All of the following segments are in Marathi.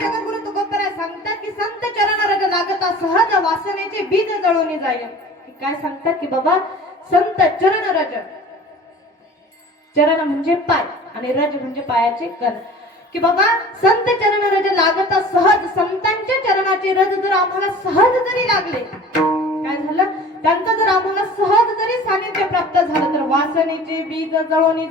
जगद्गुरु तुकोबराय सांगतात की संत चरण रज लागता सहज वासनेचे बीज जळून जाईल. काय सांगतात की बाबा संत चरण रज, चरण म्हणजे पाय आणि रज म्हणजे पायाचे कण, की बाबा संत चरण रज लागता सहज, संतांच्या चरणाचे रज जर आम्हाला सहज जरी लागले, काय झालं त्यांचं जर आम्हाला सहज जरी सानिध्य प्राप्त झालं तर वासनेचे बीज जळून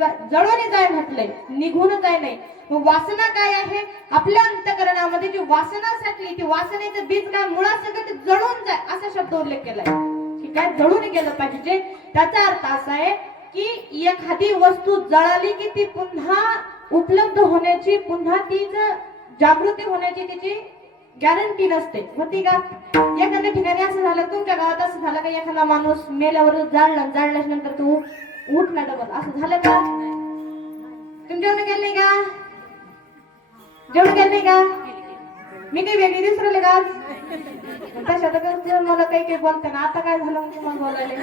जाय म्हटले, निघून जाय नाही. मग वासना काय आहे? आपल्या अंतःकरणामध्ये जी वासना साठली ती वासनेचं बीज काय मुळासकट जळून जाय असा शब्द उल्लेख केलाय की काय जळून गेलं पाहिजे. त्याचा अर्थ असा आहे की एखादी वस्तू जळाली की ती पुन्हा उपलब्ध होण्याची, पुन्हा तीच जागृती होण्याची तिची गॅरंटी नसते. होती का? एखाद्या ठिकाणी असं झालं, तुमच्या गावात असं झालं का एखादा माणूस मेल्यावर जाळल्याच्या नंतर तू उठला डबल, असं झालं का? तुम्ही जेवण केलं नाही का? जेवण केलं नाही का? मी काही वेगळी दिसरले का? तशा मला काही बोलते ना. आता काय झालं मग तुम्हाला बोलायला?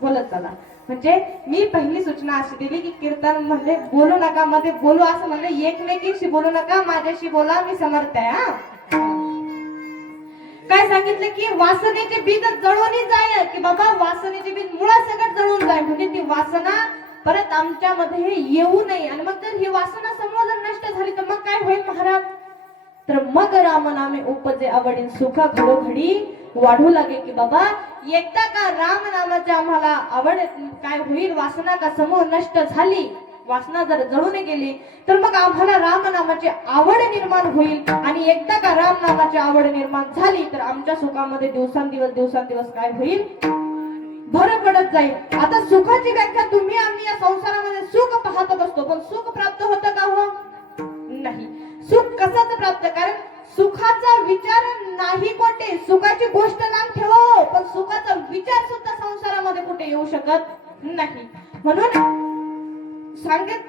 बोलत चला. म्हणजे मी पहिली सूचना अशी दिली की कीर्तन म्हणजे बोलू नका, मध्ये बोलू असं म्हणलं, एकमेकींशी बोलू नका, माझ्याशी बोला, मी समर्थ आहे. हा काय सांगितलं की वासनेचे बीज जळून जाय, की बाबा वासनेचे बीज मुळासकट जळून जाय, म्हणजे ती वासना परत आमच्यामध्ये येऊ नये. आणि मग जर ही वासना समोर जर नष्ट झाली तर मग काय होईल महाराज? तर मग राम नामे उपजे आवडीन सुख घडोघडी वाढू लागे, की बाबा एकदा का राम नामाची आम्हाला आवड काय होईल, वासना का समूह नष्ट झाली, वासना जर जळून गेली तर मग आम्हाला राम नामाची आवड निर्माण होईल. आणि एकदा का राम नामाची आवड निर्माण झाली तर आमच्या सुखामध्ये दिवसांदिवस काय होईल? भर पडत जाईल. आता सुखाची व्याख्या तुम्ही आम्ही या संसारामध्ये सुख पाहत बसतो, पण सुख प्राप्त होतं का? हो नाही. सुख कशाच प्राप्त? कारण सुखाचा विचार नाही कोठे, सुखाची गोष्ट लांब ठेवा, पण सुखाचा विचार सुद्धा संसारामध्ये कुठे येऊ शकत नाही. म्हणून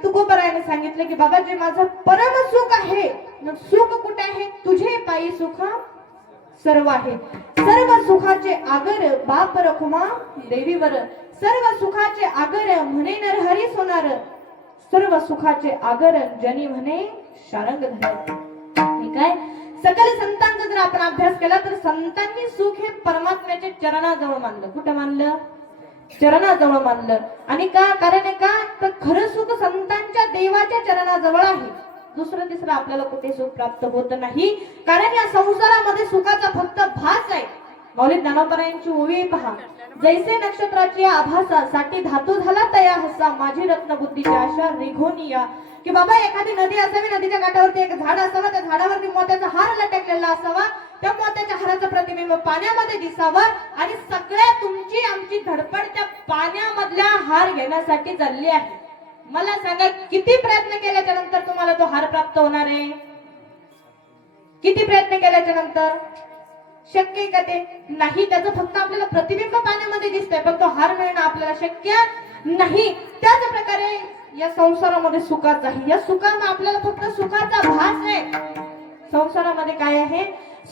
तुकोबरायाने सांगितलं की बाबा जे माझं परम सुख आहे, मग सुख कुठे आहे? तुझे पायी सुख सर्व आहे. सर्व सुखाचे आगर बाप रखुमा देवीवर, सर्व सुखाचे आगर म्हणे नरहरी सोनार, सर्व सुखाचे आगर जनी म्हणे शारंग धर. काय सकल संतांचा जर आपण अभ्यास केला तर संतांनी सुख हे परमात्म्याच्या चरणाजवळ मानलं. कुठे मानलं? चरणाजवळ मानलं. आणि का कारण आहे का? तर खरं सुख संतांच्या देवाच्या चरणाजवळ आहे. दुसरं तिसरं आपल्याला कुठे सुख प्राप्त होत नाही. कारण या संसारामध्ये सुखाचा फक्त भास आहे. मौलिक ज्ञानोबरायांची ओवी पहा, जैसे नक्षत्राची आभासा साठी धातू झाला तया हसा, माझी रत्न बुद्धीची आशा रिघोनिया, की बाबा एखादी नदी असावी, नदीच्या काठावरती एक झाड असावं, त्या झाडावरती मोत्याचा हार लटकलेला असावा, त्या मोत्याच्या हाराचं प्रतिबिंब पाण्यामध्ये दिसावं आणि सगळ्या तुमची आमची धडपड त्या पाण्यामधल्या हार घेण्यासाठी चालली आहे. मला सांगा किती प्रयत्न केल्याच्या नंतर तुम्हाला तो हार प्राप्त होणार आहे? किती प्रयत्न केल्याच्या नंतर? शक्य का ते? नाही. त्याचं फक्त आपल्याला प्रतिबिंब पाण्यामध्ये दिसतंय, पण तो हार मिळणं आपल्याला शक्य नाही. त्याच प्रकारे या संसारामध्ये सुखाच आहे. या सुखामध्ये आपल्याला फक्त सुखाचा भास आहे. संसारामध्ये काय आहे?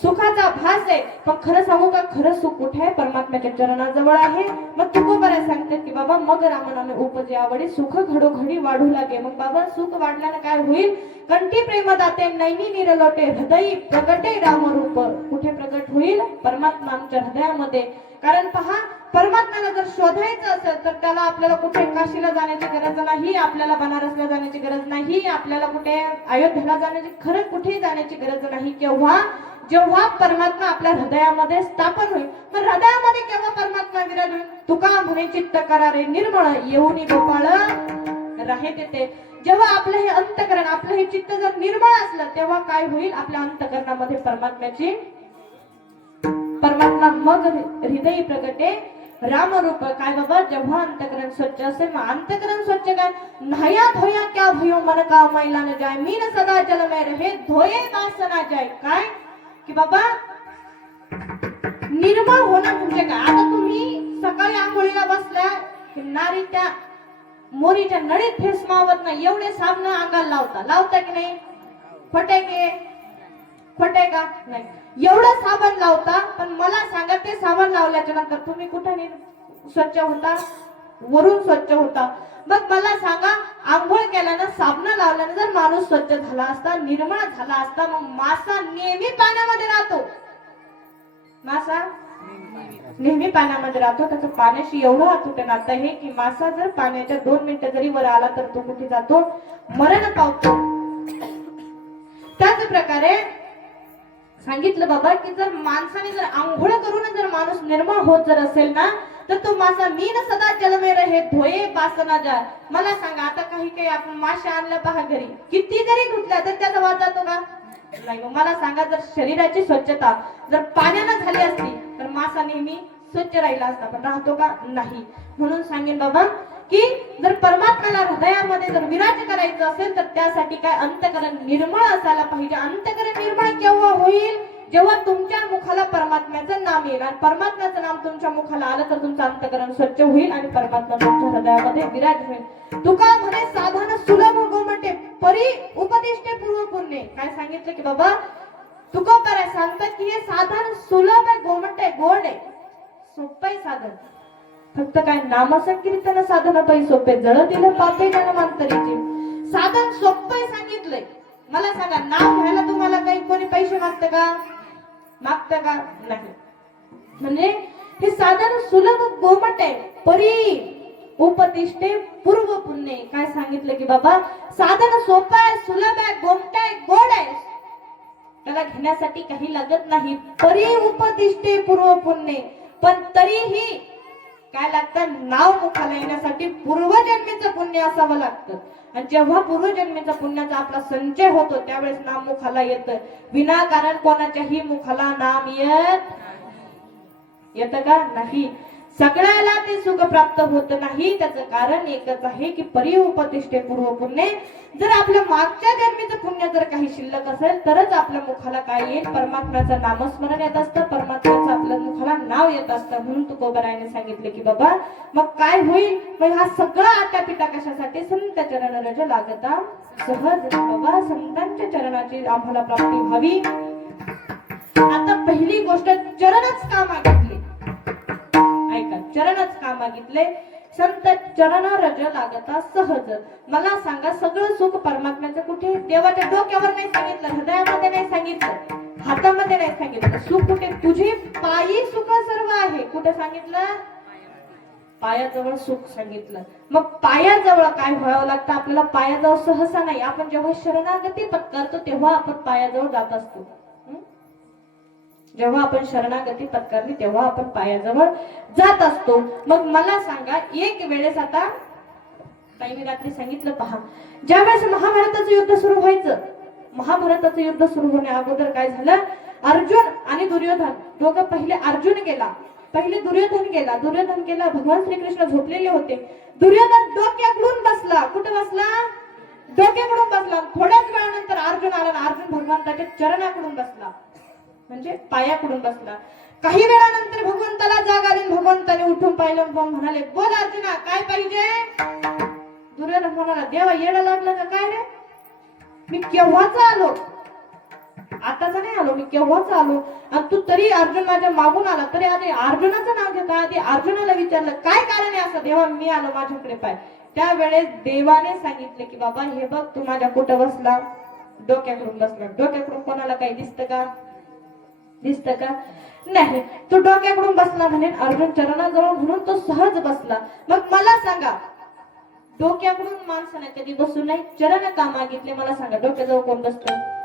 सुखाचा भास आहे. पण खरं सांगू का, खरं सुख कुठे आहे? परमात्म्याच्या चरणाजवळ आहे. मग तुकोबराय सांगतात की बाबा मग रामनामे उपजे आवडी सुख घडोघडी वाढू लागे. मग बाबा सुख वाढल्याने काय होईल? कंठी प्रेम दाते नैनी निरलोटे हृदयी प्रगटे रामरूप. कुठे प्रगट होईल? परमात्मा आमच्या हृदयामध्ये. कारण पहा, परमात्म्याला जर शोधायचं असेल तर त्याला आपल्याला कुठे काशीला जाण्याची गरज नाही, आपल्याला बनारसला जाण्याची गरज नाही, आपल्याला कुठे अयोध्येला जाण्याची, खरं कुठेही जाण्याची गरज नाही. केव्हा? जेव्हा परमात्मा आपल्या हृदयामध्ये स्थापन होईल. पण हृदयामध्ये केव्हा परमात्मा विराज होईल? तुका म्हणे चित्त करारे निर्मळ येऊनी गोपाळ राहे तेथे. जेव्हा आपलं हे अंतकरण, आपलं हे चित्त जर निर्मळ असलं तेव्हा काय होईल? आपल्या अंतकरणामध्ये परमात्मा मग हृदय प्रगटे रामरूप. काय बाबा? जेव्हा अंतकरण स्वच्छ असेल. मग अंतकरण स्वच्छ काय? न्हाया धोया क्या भयो मन का मैला न जाय, मीन सदा जल में रहे धोये बास ना जाय. काय की बाबा निर्मळ होणं म्हणजे काय? आता तुम्ही सकाळी आंघोळीला बसल्या, नारी त्या मोरीच्या नळीत फेस मावत नाही एवढे साबण अंगाला लावता की नाही? खोटे का? नाही. एवढं साबण लावता, पण मला सांगा ते साबण लावल्याच्या नंतर तुम्ही कुठे स्वच्छ होता? वरून स्वच्छ होता. मग मला सांगा, आंघोळ केल्यानं साबण लावल्यानं जर माणूस स्वच्छ झाला असता, निर्मळ झाला असता, मग मासा नेहमी पाण्यामध्ये राहतो. मासा नेहमी पाण्यामध्ये राहतो. त्याचं पाण्याशी एवढं अतूट नातं आहे की मासा जर पाण्याच्या 2 मिनिटं जरी वर आला तर तो कुठे जातो? मरण पावतो. त्याच प्रकारे सांगितलं बाबा की जर माणसाने जर आंघोळ करून जर माणूस निर्मळ होत जर असेल ना, तर तो मासा मीन सदा जलमे रहे धोये बासना जा. मला सांगा, आता काही आपण मासे आणलं पहा घरी, किती जरी धुतल्या तर त्याचा वास जातो का? नाही. मला सांगा, जर शरीराची स्वच्छता जर पाण्यानं झाली असती तर मासा नेहमी स्वच्छ राहिला असता, पण राहतो का? नाही. म्हणून सांगेन बाबा की जर परमात्म्याला हृदयामध्ये जर विराज करायचं असेल तर त्यासाठी काय अंतकरण निर्मळ असायला पाहिजे. अंतकरण निर्मळ केव्हा होईल? जेव्हा तुमच्या मुखाला परमात्म्याचं नाम येईल, आणि परमात्म्याचं नाम तुमच्या मुखाला आलं तर तुमचं अंतकरण स्वच्छ होईल आणि परमात्मा तुमच्या हृदयामध्ये विराज होईल. तुका म्हणे साधन सुलभ गोमटे परी उपदिष्टे पूर्व पुण्य. काय सांगितलं की बाबा तुकोबार सांगतात की हे साधन सुलभ आहे, गोमट आहे, गोड आहे, सोपं आहे साधन. फक्त काय नामसंकीर्तन साधन पाहिजे सोपे, जळ दिलं पापे जन मांतरीचे. साधन सोपं सांगितलंय. मला सांगा, नाव घ्यायला तुम्हाला काही कोणी पैसे मागतं का? मागतं का? नाही. म्हणजे हे साधन सुलभ गोमट आहे, परी उपदिष्टे पूर्व पुण्य. काय सांगितलं की बाबा साधन सोपं आहे, सुलभ आहे, गोमट आहे, गोड आहे, त्याला घेण्यासाठी काही लागत नाही. परी उपदिष्टे पूर्व पुण्य. पण तरीही काय लागतं? नाव मुखाला येण्यासाठी पूर्वजन्मीचं पुण्य असावं लागतं. आणि जेव्हा पूर्वजन्मीचा पुण्याचा आपला संचय होतो त्यावेळेस नाम मुखाला येतं. विनाकारण कोणाच्याही मुखाला नाम येतं का? नाही. सगळ्याला ते सुख प्राप्त होत नाही. त्याचं कारण एकच आहे की परिउपदिष्टे पूर्व पुण्य. जर आपल्या मागच्या जन्मीचं पुण्य जर काही शिल्लक असेल तरच आपल्या मुखाला काय येईल? परमात्म्याचं नामस्मरण येत असतं, परमात्म्याचं आपल्या मुखाला नाव येत असतं. म्हणून तुकोबारायाने सांगितले की बाबा मग काय होईल? मग हा सगळा आटापिटा कशासाठी? संत चरण रज लागता सहज. बाबा संतांच्या चरणाची आम्हाला प्राप्ती व्हावी. आता पहिली गोष्ट चरणच का मागितली? ऐका, चरणच का मागितले? संत चरण रज लागता सहज. मला सांगा, सगळं सुख परमात्म्याचं कुठे? देवाच्या डोक्यावर नाही सांगितलं, हृदयामध्ये नाही सांगितलं, हातामध्ये नाही सांगितलं. सुख कुठे? तुझे पायी सुख सर्व आहे. कुठे सांगितलं? पायाजवळ सुख सांगितलं. मग पायाजवळ काय व्हावं लागतं? आपल्याला पायाजवळ सहसा नाही. आपण जेव्हा शरणागती पत्करतो तेव्हा आपण पायाजवळ जात असतो. जेव्हा आपण शरणागती पत्करली तेव्हा आपण पायाजवळ जात असतो. मग मला सांगा, एक वेळेस आता काही मी रात्री सांगितलं पहा, ज्या वेळेस महाभारताचं युद्ध सुरू व्हायचं, महाभारताचं युद्ध सुरू होण्या अगोदर काय झालं? अर्जुन आणि दुर्योधन दोघं, पहिले अर्जुन गेला, पहिले दुर्योधन गेला. भगवान श्रीकृष्ण झोपलेले होते. दुर्योधन डोक्याकडून बसला. कुठे बसला? डोक्याकडून बसला. थोड्याच वेळानंतर अर्जुन आला. अर्जुन भगवंताच्या चरणाकडून बसला, म्हणजे पायाकडून बसला. काही वेळानंतर भगवंताला जाग आली. भगवंताने उठून पाहिलं, म्हणाले, बोल अर्जुना, काय पाहिजे? दुर्योधन म्हणाला, देवा येडं लागलं का काय रे? मी केव्हाच आलो, आताच नाही आलो, मी केव्हाच आलो, आणि तू तरी अर्जुन माझ्या मागून आला. तरी आधी अर्जुनाचं नाव घेता, आधी अर्जुनाला विचारलं काय कारण आहे असं? देवा मी आलो, माझ्याकडे पाय. त्यावेळेस देवाने सांगितले की बाबा हे बघ, तू माझ्या कुठं बसला? डोक्याकडून बसला. डोक्याकडून कोणाला काही दिसतं का? दिसतं का? नाही. तो डोक्याकडून बसला म्हणे अर्जुन चरणाजवळ, म्हणून तो सहज बसला. मग मला सांगा, डोक्याकडून माणसाने कधी बसू नाही, चरण का मागितले? मला सांगा, डोक्याजवळ कोण बसतं?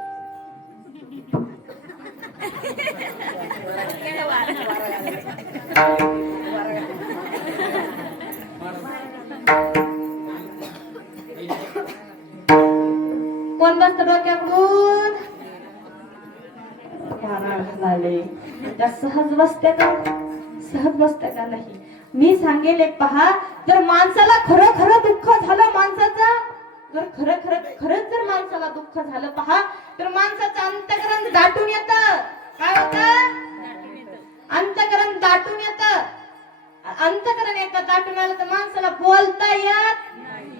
कोण बसतं डोक्याकडून? सहज बसते का? सहज बसते का? नाही. मी सांगेल एक पहा, जर माणसाला खरं खरं दुःख झालं, माणसाचा जर खरंच जर माणसाला दुःख झालं पहा, तर माणसाचं अंतकरण दाटून येतं. काय होतं? अंतकरण दाटून येतं. अंतकरण एका दाटून आलं तर माणसाला बोलता येत नाही.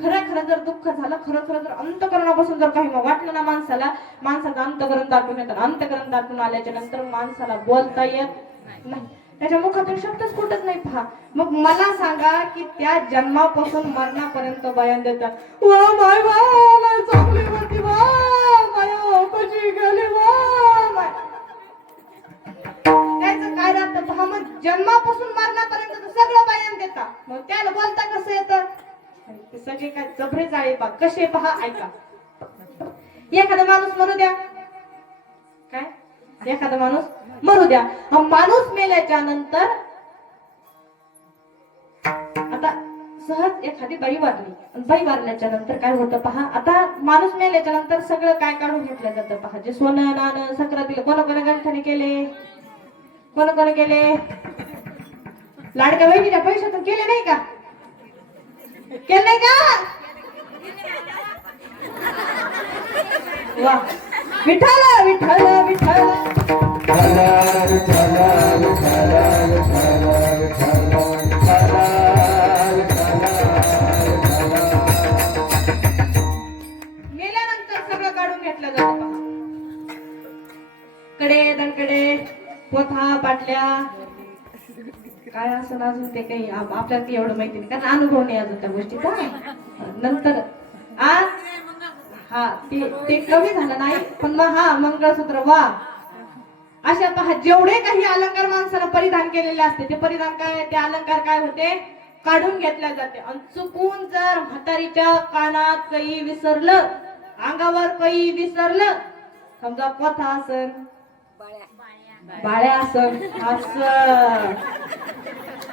खरं जर दुःख झालं, खरं जर अंतकरणापासून जर काही वाटलं ना माणसाला, माणसाचं अंतकरण दाटून येतं. अंतकरण दाटून आल्याच्या नंतर माणसाला बोलता येत नाही. त्याच्या मुखातून शब्दच फुटत नाही पहा. मग मला सांगा की त्या जन्मापासून मरणापर्यंत बयान देतात वा माय वा चांगली होती वा माया कशी गेली वा माय. त्याचं काय राहतं पहा. मग जन्मापासून मरणापर्यंत सगळं बयान देतात. मग त्याला बोलता कसं येतं. ते सगळे काय जबरे जाळे पहा कसे पहा. ऐका, एखादा माणूस मरू द्या. काय एखादा माणूस मरू द्या. माणूस मेल्याच्या नंतर आता सहज एखादी बाई वारली. बाई वारल्याच्या नंतर काय होतं पहा. आता माणूस मेल्याच्या नंतर सगळं काय काढून घेतलं जातं पहा. जे सोनं नाणं सक्रातीला कोणा गंठ्याने केले, कोण केले. लाडक्या बहिणीच्या पैशातून केले नाही का. केलं नाही का. वा विठ्ठल विठ्ठल विठ्ठल मेल्यानंतर सगळं काढून घेतलं जातं. कडे दणकडे पोथा पाटल्या काय असं अजून ते काही आपल्याला एवढं माहिती नाही कारण अनुभव नाही अजून त्या गोष्टीचा. नंतर हा ते कमी झालं नाही पण मग मंगळसूत्र वा अशा पहा जेवढे काही अलंकार माणसाला परिधान केलेले असते ते परिधान काय ते अलंकार काय होते काढून घेतल्या जाते. आणि चुकून जर म्हातारीच्या कानात काही विसरलं, अंगावर काही विसरलं, समजा पोथा असन बाळ्या असन असं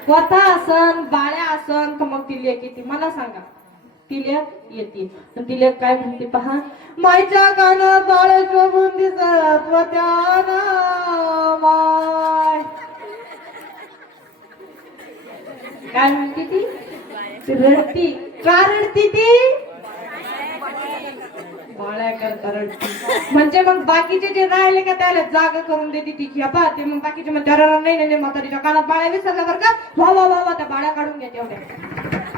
पोथा असन बाळ्या असन तर मग ती लेक येते. मला सांगा ती लेक येते तर ती लेक काय म्हणते पहा. मायच्या कानात बाळ शोभून दिसत होत्या माय. काय म्हणते ती रडती. का रडती ती. बाळ्या करता रडती. म्हणजे मग बाकीचे जे राहिले का त्याला जागा करून देते ती खियापा. ते मग बाकीचे मग नाही म्हातारीच्या कानात बाळ्या विसरला बरं का वा वा वा वा त्या बाळ्या काढून घ्या तेवढ्या.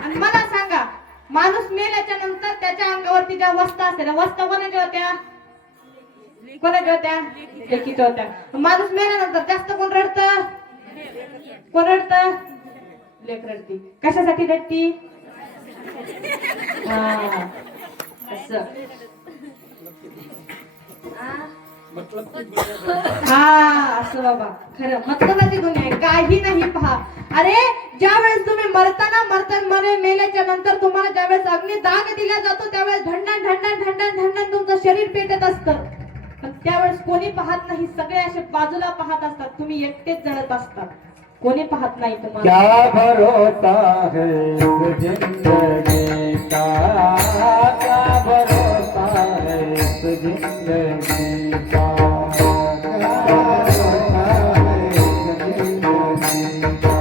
आणि मला सांगा माणूस मेल्याच्या नंतर त्याच्या अंगावरती ज्या वस्ता असते वस्ता कोणाच्या होत्या कोणाच्या होत्या लेकीच्या होत्या. माणूस मेल्यानंतर जास्त कोण रडत कोण रडत लेक रडती. कशासाठी रडती. असं असं बाबा खरं मतलबाची दुनिया आहे काही नाही पहा. अरे ज्या वेळेस तुम्ही मरताना मेल्याच्या नंतर तुम्हाला ज्यावेळेस अग्निदाह दिला जातो त्यावेळेस ढंढण ढंढण ढंढण ढंढण तुमचं शरीर पेटत असतं. पण त्यावेळेस कोणी पाहत नाही. सगळे असे बाजूला पाहत असतात. तुम्ही एकटेच जळत असतात. कोणी पाहत नाही तुम्हाला. क्या भरोसा है जिंदगी का, क्या भरोसा है जिंदगी का, क्या भरोसा है जिंदगी का,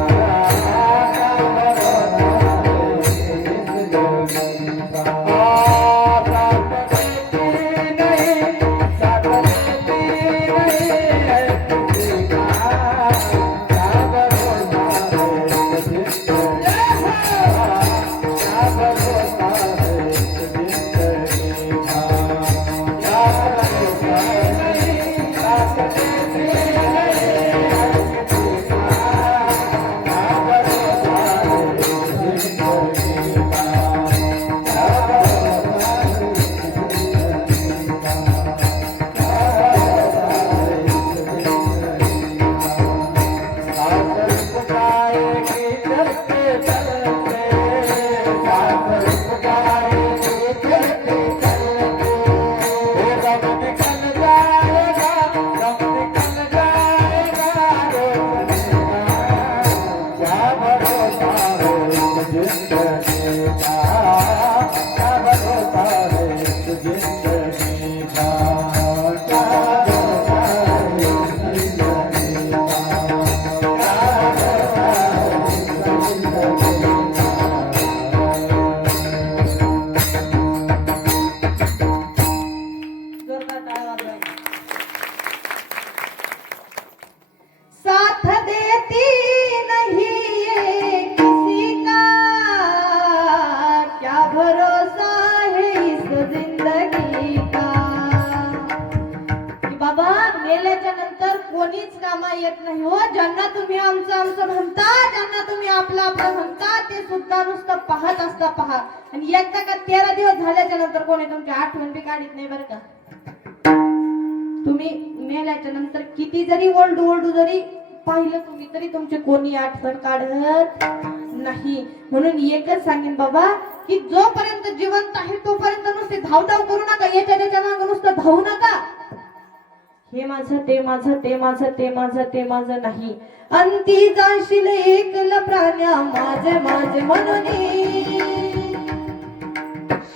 क्या भरोसा है जिंदगी का. साथ देती नहीं, साथ देती नहीं है किसी का. कोणीच कामा येत नाही हो. ज्यांना तुम्ही आमचं आमचं म्हणता, ज्यांना तुम्ही आपलं आपलं म्हणता, ते सुद्धा नुसतं पाहत असता पहा. आणि एकदा का 13 दिवस झाल्याच्या नंतर कोणी तुमची आठवण बी काढत नाही बरं का. तुम्ही मेल्याच्या नंतर किती जरी ओरडू जरी पाहिलं तुम्ही तरी तुमचे कोणी आठवण काढत नाही. म्हणून एकच सांगेन बाबा की जोपर्यंत जिवंत आहे तोपर्यंत नुसते धावधाव करू नका. याच्या त्याच्या मागं नुसतं धावू नका. हे माझं ते माझं ते माझं ते माझं ते माझं नाही. अंती जाशील एकल प्राण्या माझे माझे म्हणून.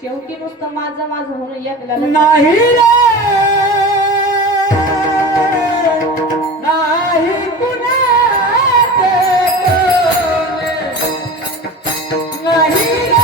शेवटी नुसतं माझं माझं म्हणून एकला नाही रे नाही कुणाचे नाही रे नाही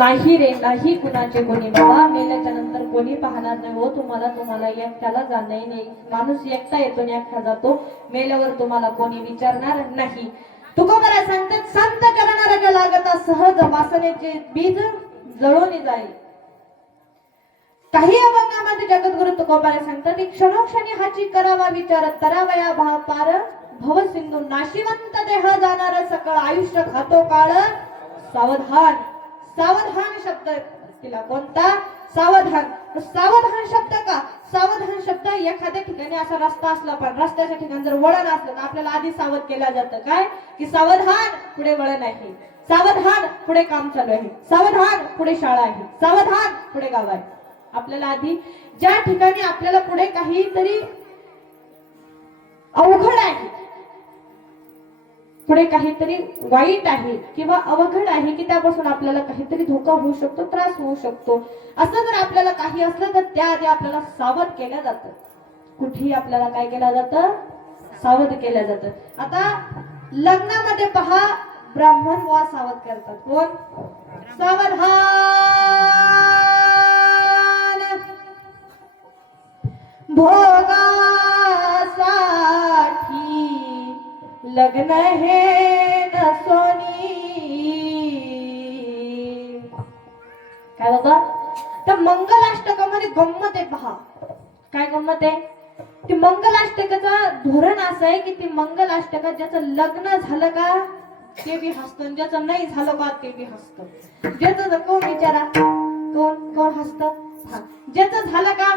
नाही रे नाही कुणाचे कोणी बाबा. मेल्याच्या नंतर कोणी पाहणार नाही हो तुम्हाला. तुम्हाला एकट्याला जाणार नाही. माणूस एकटा येतो आणि एकटा जातो. मेल्यावर तुम्हाला कोणी विचारणार नाही. तुकोबरा सांगतात संत करणाऱ्याच्या लागता सहज वासनेचे बीज जळून जाईल. काही अभंगामध्ये जगद्गुरु तुकोबरा सांगतात की क्षणोक्षणी हाची करावा विचार तरावया भाव पार भव सिंधू नाशिवंत देह जाणार सकळ आयुष्य खातो काळ सावधान. सावधान शब्द तिला कोणता सावधान. सावधान शब्द का सावधान शब्द एखाद्या ठिकाणी असा रस्ता असला पण रस्त्याच्या ठिकाणी जर वळण असलं तर आपल्याला आधी सावध केलं जातं काय की सावधान पुढे वळण आहे, सावधान पुढे काम चालू आहे, सावधान पुढे शाळा आहे, सावधान पुढे गाव आहे. आपल्याला आधी ज्या ठिकाणी आपल्याला पुढे काहीतरी अवघड आहे, पुढे काहीतरी वाईट आहे किंवा अवघड आहे की त्यापासून आपल्याला काहीतरी धोका होऊ शकतो, त्रास होऊ शकतो, असं जर आपल्याला काही असलं तर त्याआधी आपल्याला सावध केलं जातं. कुठेही आपल्याला काय केलं जातं, सावध केलं जातं. आता लग्नामध्ये पहा ब्राह्मण वा सावध करतात. कोण? सावधान भोगासाठी लग्न हे नसोनी. काय होता तर मंगलाष्टकामध्ये गंमत आहे पहा. काय गंमत आहे? ती मंगलाष्टकाचा धोरण असं आहे की ती मंगलाष्टकात ज्याचं लग्न झालं का ते बी हसतं, ज्याचं नाही झालं का ते बी हसतं. ज्याचं कोण विचारा कोण कोण हसतं? ज्याचं झालं का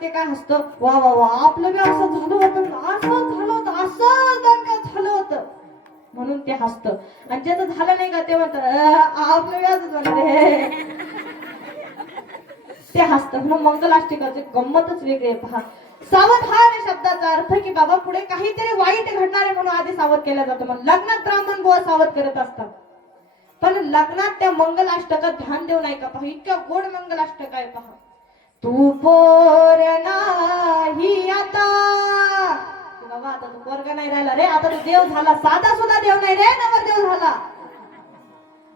ते काय हसतं, वा वा वा आपलं बी असं झालं होतं, असं झालं होतं, असं दणकं झालं होतं म्हणून ते हसतं. आणि ज्याचं झालं नाही का ते म्हणतात आपलं बी असं झालं रे, ते हसतं. म्हणून मंगलाष्टकाची गंमतच वेगळी आहे. पहा, सावधान या शब्दाचा अर्थ की बाबा पुढे काहीतरी वाईट घडणार आहे म्हणून आधी सावध केला जातो. मग लग्नात ब्राह्मण बुवा सावध करत असतात, पण लग्नात त्या मंगलाष्टकात ध्यान देऊ नाही का? पहा, इतक्या गोड मंगलाष्टक आहे. पहा, तू पोर नाही आता, बाबा आता तू पोरगा नाही राहिला रे, आता तू देव झाला. साधा सुद्धा देव नाही रे, नवरदेव झाला.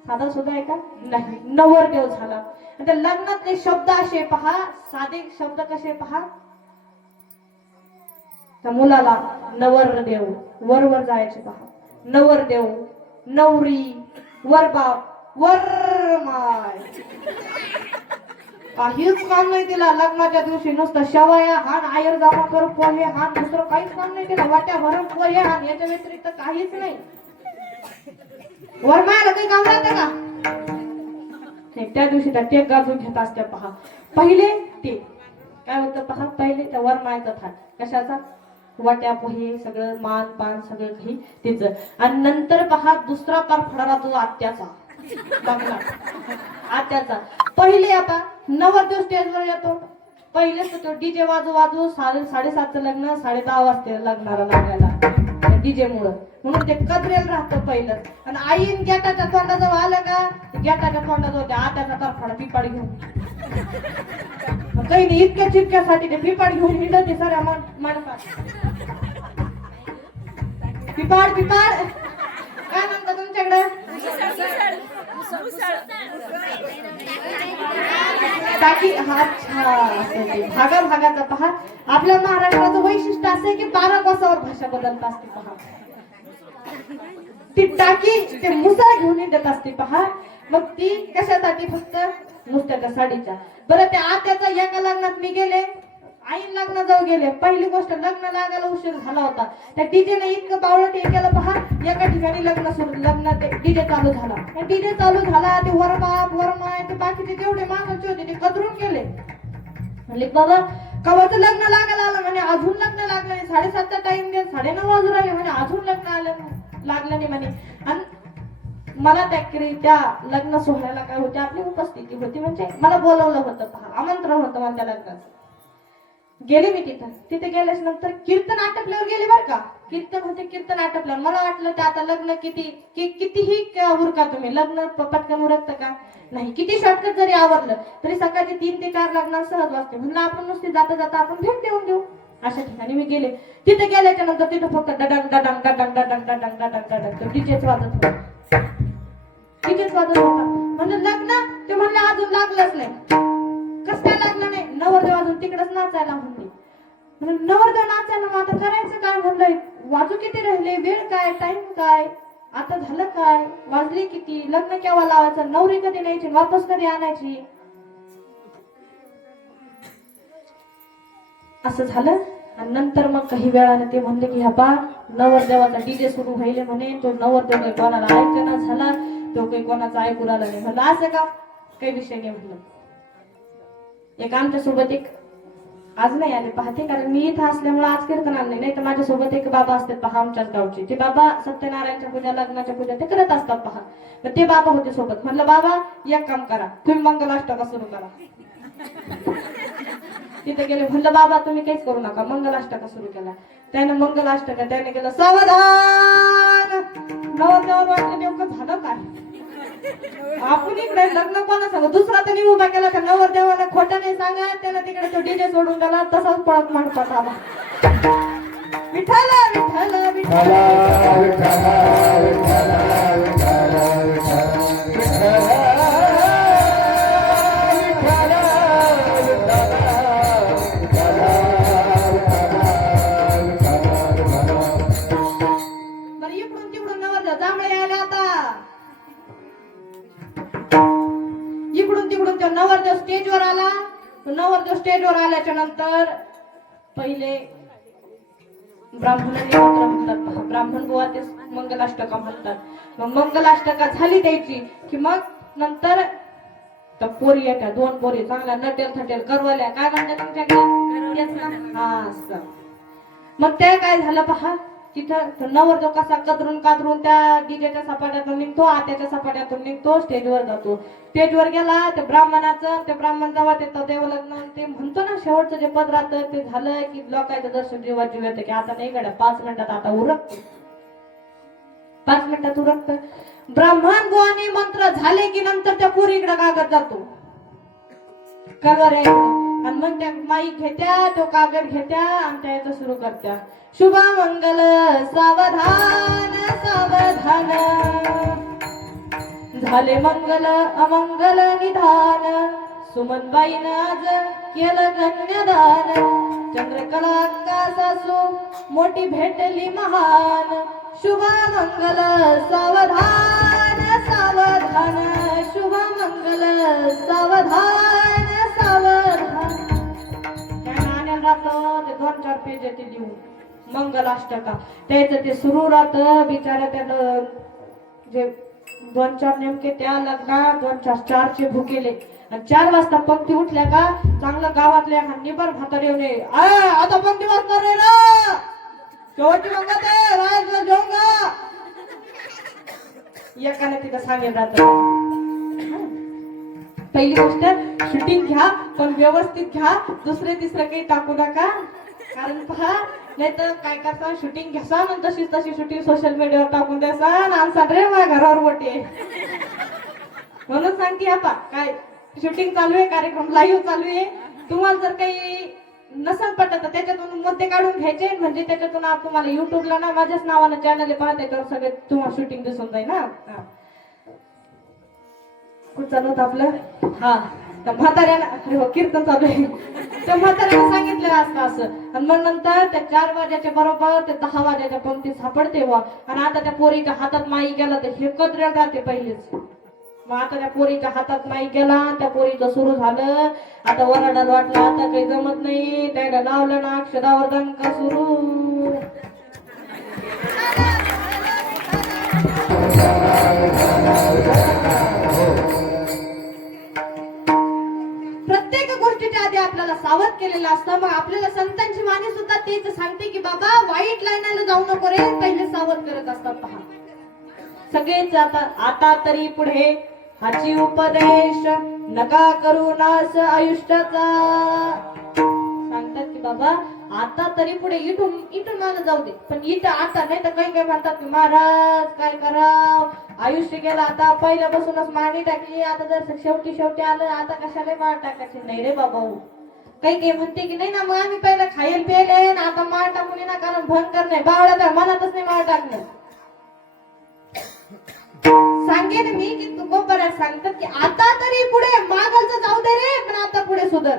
साधा सुद्धा आहे का? नाही, नवरदेव झाला. त्या लग्नातले शब्द असे पहा, साधे शब्द कसे पहा, त्या मुलाला नवरदेव, वरवर जायचे. पहा, नवरदेव, नवरी, वरबाप, वरमाय, काहीच काम नाही तिला लग्नाच्या दिवशी. नुसतं शेवया हान, आयर जमा कर, पोहे हान, दुसरं काहीच काम नाही तिला. वाट्या भरून पोहे हान, याच्या व्यतिरिक्त काहीच नाही. वरमायाला काही काम राहतं का? त्या दिवशी त्या टेक गाजून घेत असत्या. पहा, पहिले ते काय होतं पहा, पहिले त्या वरमायाचा थाट कशाचा, वाट्या पोहे सगळं मान पान सगळं काही तिचं. आणि नंतर पहा दुसरा तरफडा तो आत्याचा, आत्याचा. पहिले आता नवरदेव स्टेजवर येतो, पहिलेच तो डीजे वाजू वाजू 7:30चं लग्न 10:30 वाजते लग्नाला लागायला डीजे मुळे, म्हणून ते कदरेल राहतं पहिलं. आणि आईन गेटाच्या तोंडाजवळ आलं का, गेटाच्या तोंडाजवळ त्या आत्याचा तरफडा पिपाड घेऊन, काही नाही इतक्या चिपक्यासाठी ते पिपाड घेऊन हिंडते साऱ्या माणसात. पिपाड पिपाड काय म्हणतात तुमच्याकडे? टाकी. भागा भागाचा पहा, आपल्या महाराष्ट्राचं वैशिष्ट्य असं आहे की 12 कोसावर भाषा बदलत असते. पहा, ती टाकी ते मुसळ घेऊन येत असते. पहा, मग ती कशासाठी? फक्त नुसत्या त्या साडीच्या. बरं, त्या आत्याचा एका लग्नात मी गेले, आईन लग्नाजवळ गेले. पहिली गोष्ट, लग्न लागायला उशीर झाला होता. त्या डीजेने इतकं बावळट हे केलं. पहा, एका ठिकाणी लग्न डीजे चालू झाला. डीजे चालू झाला, ते वरबाप वरमाय ते बाकीचे जेवढे माणसाचे होते ते कदरून गेले. म्हणले बाबा कवाचं लग्न लागायला आलं म्हणे, अजून लग्न लागलं नाही. 7:30चा टाइम दे, 9:30 वाजून राहिले म्हणे, अजून लग्न लागलं नाही म्हणे. आणि मला त्या लग्न सोहळ्याला काय होते, आपली उपस्थिती होती, म्हणजे मला बोलवलं होतं. पहा, आमंत्रण होतं मला त्या लग्नाचं. गेले मी तिथे गेल्याच नंतर कीर्तन आटपल्यावर गेले बरं का. कीर्तन होते, कीर्तन आटपल्यावर मला वाटलं ते आता लग्न कितीही उरका तुम्ही, लग्न पटकन उरकतं का? नाही. किती शॉर्टकट जरी आवरलं तरी सकाळची 3 ते 4 लग्न सहज वाजते. म्हणलं आपण नुसती जाता जाता आपण भेट देऊन देऊ. अशा ठिकाणी मी गेले. तिथे गेल्याच्या नंतर तिथं फक्त डडंग डडंग डडंग डडंग डडंग डडंग डडंग डीजेच वाजत होता. डीजेच वाजत होता. म्हणलं लग्न, ते म्हणलं अजून लागलंच नाही. कसं काय लागलं नाही? नवरदेव अजून तिकडच नाचायला म्हणले. म्हणून नवरदेव नाचायला, मग आता करायचं काय? म्हणलंय वाजू किती राहिले, वेळ काय, टाइम काय, आता झालं काय, वाजले किती, लग्न केव्हा लावायचं, नवरी कधी न्यायची, वापस कधी आणायची, असं झालं. आणि नंतर मग काही वेळाने ते म्हणले की ह्या नवरदेवाचा डीजे सुरू व्हायले म्हणे. तो नवरदेव काही कोणाला ऐकना झाला, तो काही कोणाचा ऐकू आला नाही. म्हणलं असं का, काही विषय नाही. म्हणलं एक आमच्या सोबत एक आज नाही आले पाहते, कारण मी इथं असल्यामुळे आज कीर्तन आणले नाही. तर माझ्यासोबत एक बाबा असतात पहा आमच्याच गावचे. ते बाबा सत्यनारायणच्या पूजा, लग्नाच्या पूजा ते करत असतात. पहा, तर ते बाबा होते सोबत. म्हणलं बाबा एक काम करा, तुम्ही मंगलाष्टका सुरू करा. तिथे गेले. म्हणलं बाबा तुम्ही काहीच करू नका, मंगलाष्टका सुरू केला. त्याने मंगलाष्टका त्याने केलं. सावधान. नवरदेवाला वाटलं नेमकं झालं काय, आपण इकडे लग्न कोणा सांग, दुसरा त्यांनी उभा केला. त्या नवरदेवाला खोटं नाही सांगा, त्याला तिकडे तो डीजे सोडून गेला, तसाच पळत म्हणतात आला. विठ्ठल विठ्ठल विठ्ठल नवरदेव स्टेजवर आला. नवरदेव स्टेजवर आल्याच्या नंतर पहिले ब्राह्मणांनी मंत्र म्हणतात. ब्राह्मण बुवा ते मंगलाष्टका म्हणतात. मग मंगलाष्टका झाली द्यायची की मग नंतर तर पोरी येत्या 2 पोरी चांगल्या नटेल थटेल करवल्या काय म्हणतात तुमच्याकडे तेच ना हा असं. मग ते काय झालं पहा तिथं नवरदेव कसा कदरून कादरून त्या डीजेच्या सपाट्यातून निघतो आत्याच्या सपाट्यातून निघतो स्टेजवर जातो. स्टेजवर गेला ते ब्राह्मणाचं ते ब्राह्मण जेव्हा ते देवलग्न ते म्हणतो ना शेवटचं जे पद राहतं ते झालं की लोकांचं दर्शन जीवा जीव येतं की आता नाही गड्या 5 मिनिटात आता उरकतो 5 मिनिटात उरकतं. ब्राह्मण गोवानी मंत्र झाले की नंतर त्या पोरीकडे कागद जातो कलर आहे आणि मग त्या माईक घेत्या तो कागद घेत्या आणि त्या याचं सुरू करत्या शुभ मंगल सावधान सावधान झाले मंगल अमंगल निधान सुमनबाईनं आज केलं कन्यादान चंद्रकला सासू मोठी भेटली महान शुभ मंगल सावधान सावधान शुभ मंगल सावधान सावधान त्या नाण्याला राहतं ते 2-4 पेज येते लिहून मंगलाष्टका त्याचं ते सुरू राहतं बिचारा त्याला जे 2-4 नेमके त्या लग्नात 2-4 चे भुकेले आणि 4 वाजता पंक्ती उठल्या का चांगलं गावातल्या निबर म्हातारे येऊन आता पंक्ती वाजणार रे ना शेवटची मंगत आहे राज जाऊंगा एकाने तिथं सांगेल राहत. पहिली गोष्ट शूटिंग घ्या पण व्यवस्थित घ्या दुसरे तिसरं काही टाकू नका कारण पहा नाही तर काय करता शूटिंग घ्यासा आणि तशी शूटिंग सोशल मीडियावर टाकून द्यासा आणि रे माझ्या घरावर मोठी म्हणून सांगते आता काय शूटिंग चालू आहे कार्यक्रम लाईव्ह चालू आहे तुम्हाला जर काही नसल पटत त्याच्यातून मुद्दे काढून घ्यायचे म्हणजे त्याच्यातून तुम्हाला युट्यूबला ना माझ्याच नावानं चॅनल पहा त्याच्यावर सगळे तुम्हाला शूटिंग दिसून जाईल ना. कुठं चालू होतं आपलं हा तर म्हाताऱ्यानं हो कीर्तन चालू आहे त्या म्हाताऱ्यानं सांगितलेलं असतं असं आणि मग नंतर त्या 4 वाजाच्या बरोबर ते 10 वाजाच्या पंक्ती सापडते वा आणि आता त्या पोरीच्या हातात माई गेला तर हे कदरेल राहते पहिलेच. मग आता त्या पोरीच्या हातात माई गेला त्या पोरीचं सुरू झालं आता वराडाला वाटलं आता काही जमत नाही त्याला लावलं ना अक्षरावर दणका सुरू. प्रत्येक गोष्टीच्या आधी आपल्याला सावध केलेलं असतं. मग आपल्याला संतांची वाणी सुद्धा तेच सांगते की बाबा वाईट लाईनाला जाऊ नको रे पहिले सावध करत असतात. पहा सगळेच आता तरी पुढे हाची उपदेश नका करू नाश आयुष्याचा सांगतात की बाबा आता तरी पुढे इथून मागे जाऊ दे पण इथं आता नाही तर काही म्हणतात की महाराज काय कराव आयुष्य गेलं आता पहिल्यापासूनच मांडी टाकली आता जर शेवटी आलं आता कशाला माळ टाकायची नाही रे बाबा. काही म्हणते की नाही ना मग आम्ही पहिला खायला पेले आता माळ टाकून ना कारण भंकर नाही बावळा तर मनातच नाही माळ टाकणं. सांगेन मी की तू बरोबर सांगतात की आता तरी पुढे मागलचं जाऊ दे रे पण आता पुढे सुधर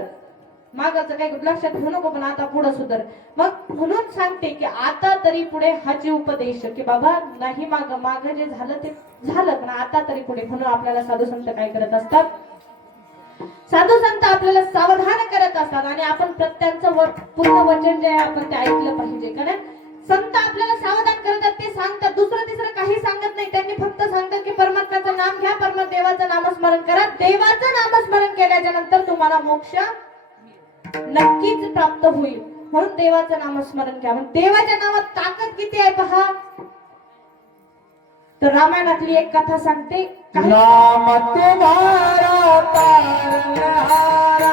मागलचं काही लक्षात घेऊ नको पण आता पुढे सुधर. मग म्हणून सांगते की आता तरी पुढे हाची उपदेश की बाबा नाही माग जे झालं ते झालं पण आता तरी पुढे. म्हणून आपल्याला साधू संत काय करत असतात साधू संत आपल्याला सावधान करत असतात आणि आपण प्रत्येकाचं पूर्ण वचन जे आपण ते ऐकलं पाहिजे. कारण संत आपल्याला सावधान करतात ते सांगतात दुसरं तिसरं काही सांगत नाही त्यांनी फक्त सांगतात की परमात्म्याचं नाम घ्या परमदेवाचं नामस्मरण करा देवाचं नामस्मरण केल्याच्या नंतर तुम्हाला मोक्ष नक्कीच प्राप्त होईल. म्हणून देवाचं नामस्मरण घ्या. देवाच्या नावात ताकद किती आहे पहा. तर रामायणातली एक कथा सांगते नाम तुम्हारा तारनहारा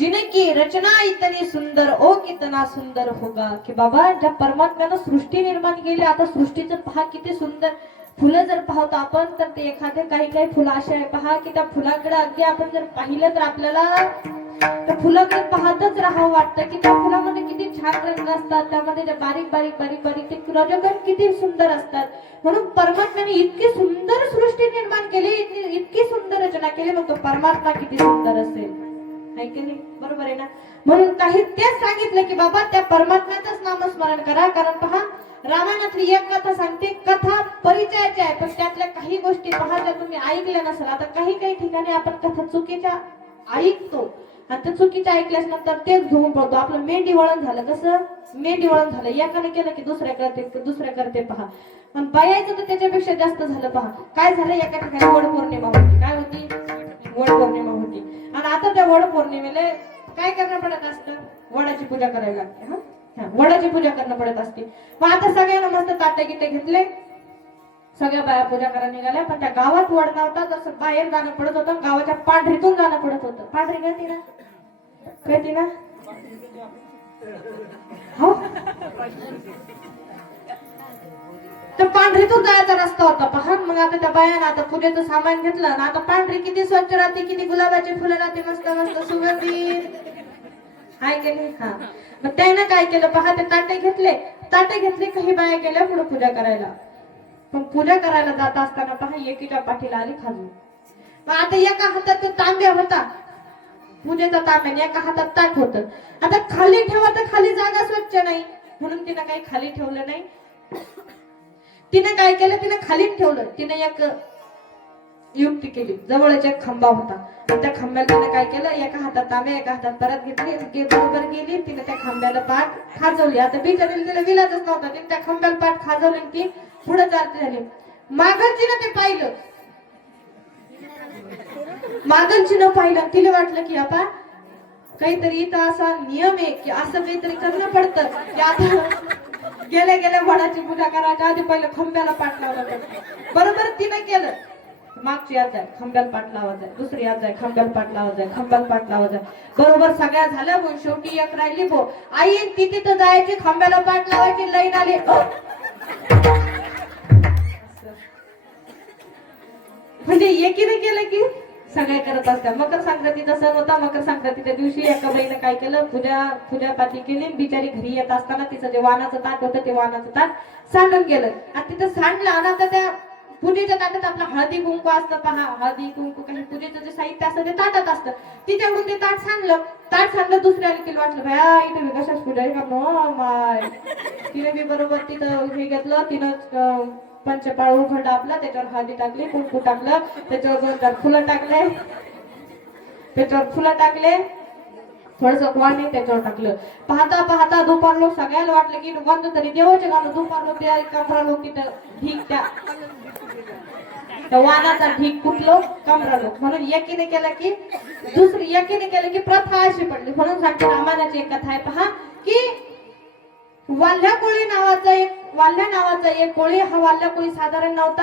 जिनकी रचना इतनी सुंदर ओ कितना सुंदर होगा. की बाबा ज्या परमात्म्यानं सृष्टी निर्माण केली, आता सृष्टीचं पहा किती सुंदर. फुलं जर पाहतो आपण तर ते एखादे काही फुलं असे आहे पहा की त्या फुलाकडे अगदी आपण जर पाहिलं तर आपल्याला त्या फुलाकडे पाहतच राहावं वाटतं की त्या फुलामध्ये किती छान रंग असतात, त्यामध्ये जे बारीक बारीक बारीक बारीक ते रजकण किती सुंदर असतात. म्हणून परमात्म्याने इतकी सुंदर सृष्टी निर्माण केली, इतकी सुंदर रचना केली, मग तो परमात्मा किती सुंदर असेल, आहे की नाही? बरोबर आहे ना. म्हणून काही तेच सांगितलं की बाबा त्या परमात्म्याचंच नामस्मरण करा. कारण पहा रामायणातली एक कथा सांगते, कथा परिचयाची आहे, पण त्यातल्या काही गोष्टी पहा ज्या तुम्ही ऐकल्या नसेल. आता काही ठिकाणी आपण कथा चुकीच्या ऐकतो आणि त्या चुकीच्या ऐकल्यास नंतर तेच घेऊन पडतो. आपलं मेंढी वळण झालं. कसं मेंढी वळण झालं, एकाने केलं की दुसऱ्या करते पहा. पण बायाचं तर त्याच्यापेक्षा जास्त झालं पहा. काय झालं, एका ठिकाणी वड पौर्णिमा होती. काय होती? वड पौर्णिमा होती. आणि आता त्या वड पौर्णिमेला काय करणं पडत असतं? वडाची पूजा करावी लागते. वडाची पूजा करणं पडत असते. मग आता सगळ्यांना मस्त ताटे गिटे घेतले, सगळ्या बाया पूजा करायला निघाल्या. पण त्या गावात वड नव्हता, तसं बाहेर जाणं पडत होतं. गावाच्या पांढरीतून जाणं पडत होतं. पांढरी कळती ना? कळती ना? हो, तर पांढरीतून जायचा रस्ता होता पहा. मग आता त्या बायानं आता पूजेचं सामान घेतलं आणि आता पांढरी किती स्वच्छ राहते, किती गुलाबाची फुलं राहते, मस्त मस्त सुगंधित, आहे की नाही? हा. मग त्यानं काय केलं पहा, ते ताटे घेतले काही बाया गेल्या पुढे पूजा करायला. पण पूजा करायला जात असताना पहा एकीच्या पाठीला आली खाजू. मग आता एका हातात तो तांब्या होता, पूजेचा तांब्या, एका हातात ताट होतं. आता खाली ठेवा तर खाली जागा स्वच्छ नाही, म्हणून तिनं काही खाली ठेवलं नाही. तिने काय केलं, तिने खालीच ठेवलं. तिने एक युक्ती केली. जवळच एक खांबा होता, त्या खांब्याला तिने काय केलं, एका हातात तांबे एका हातात परत घेतली, बरोबर गेली. तिने त्या खांब्याला पाठ खाजवली. आता बिचारीला तिला विलाजच नव्हता, तिने त्या खांब्याला पाठ खाजवली, ती पुढे चालती झाली. मागलजीनं ते पाहिलं, मागलजीनं पाहिलं, तिला वाटलं की आता काहीतरी इथं असा नियम आहे की असं काहीतरी करणं पडतं की आता गेल्या वडाची पूजा करायच्या आधी पहिलं खांब्याला पाठ लावलं पडतं. बरोबर तिने केलं. मागची याद आहे, खांब्याला पाठ लावायचं आहे. दुसरी याद आहे, खांब्याला पाठ लावायचं आहे, खांब्याला पाठ लावायचं आहे. बरोबर सगळ्या झाल्या, पण शेवटी एक राहिली भो. आई ती तिथं जायची, खांब्याला पाठ लावायची, लाईन आली. म्हणजे एकीने केलं की सगळे करत असतात. मकर संक्रांतीचा सण होता. मकर संक्रांतीच्या दिवशी एका बाईने काय केलं, पूजा पाठी केली. बिचारी घरी येत असताना तिचं जे वाणाचं ताट होतं ते वाणाचं ताट सांडून गेलं. आणि तिथं सांडलं आणि आता त्या पूजेच्या ताटात आपलं हळदी कुंकू असतं पहा, हळदी कुंकू काही पूजेचं जे साहित्य असतं ते ताटात असतं. तिच्याकडून ते ताट सांडलं. दुसऱ्या तिला वाटलं भया इथे मी कशाच पूजा आहे का माय. तिने बी बरोबर तिथं हे घेतलं. तिनं पंचपाळ उघडला आपला, त्याच्यावर हळदी टाकली, कुंकू टाकलं, त्याच्यावर 2-4 फुलं टाकले, थोडस वाणी त्याच्यावर टाकलं. पाहता दुपारलो. सगळ्याला वाटलं की कोणतं तरी देवाचे गाणं. दुपारलो त्या कमरालो तिथं ढीक, त्या वाणाचा ढीक कुठलो कमरालो. म्हणून एकीने केलं की प्रथा अशी पडली. म्हणून सांगते रामायणाची एक कथा आहे पहा की वाल्ल्या नावाचा एक कोळी. हा वाल्ल्या कोळी साधारण नव्हता,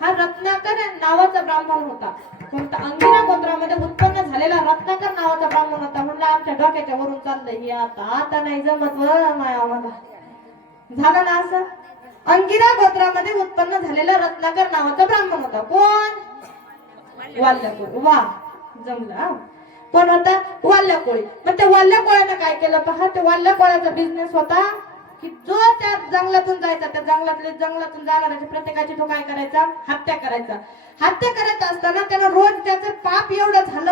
हा रत्नाकर नावाचा ब्राह्मण होता. कोणता अंगिरा गोत्रामध्ये उत्पन्न झालेला रत्नाकर नावाचा ब्राह्मण होता. म्हणलं आमच्या डोक्याच्या वरून चाललंय हे आता नाही जमत आम्हाला. झालं ना असं. अंगिरा गोत्रामध्ये उत्पन्न झालेला रत्नाकर नावाचा ब्राह्मण होता. कोण? वाल्ल्या कोळी. वा, जमलं. कोण होता? वाल्ल्या कोळी. मग त्या वाल्ल्या कोळ्यानं काय केलं पहा, त्या वाल्ल्या कोळ्याचा बिझनेस होता की जो त्या जंगलातून जायचा, त्या जंगलातून जाणाऱ्याच्या प्रत्येकाची तो काय करायचा, हत्या करायचा. हत्या करत असताना त्यानं रोज त्याचं पाप एवढं झालं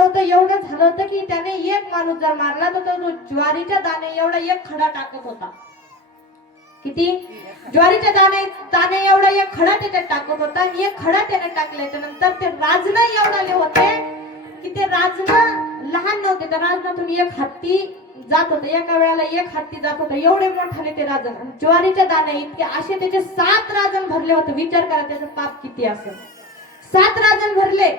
होतं की त्याने एक माणूस जर मारला तर तो ज्वारीच्या दाणे एवढा एक खडा टाकत होता. किती? ज्वारीच्या दाणे एवढा एक खडा त्याच्यात टाकत होता. आणि एक खडा त्याने टाकल्याच्या नंतर ते राजन एवढाले होते की ते राजन लहान नव्हते. त्या राजनातून एक हत्ती जात होतं, एका वेळेला एक हत्ती जात होतं. एवढे मोठाले ते राजन. ज्वारीच्या दाणे इतके असे त्याचे 7 राजन भरले होते. विचार करा त्याचं पाप किती असेल. 7 राजन भरले.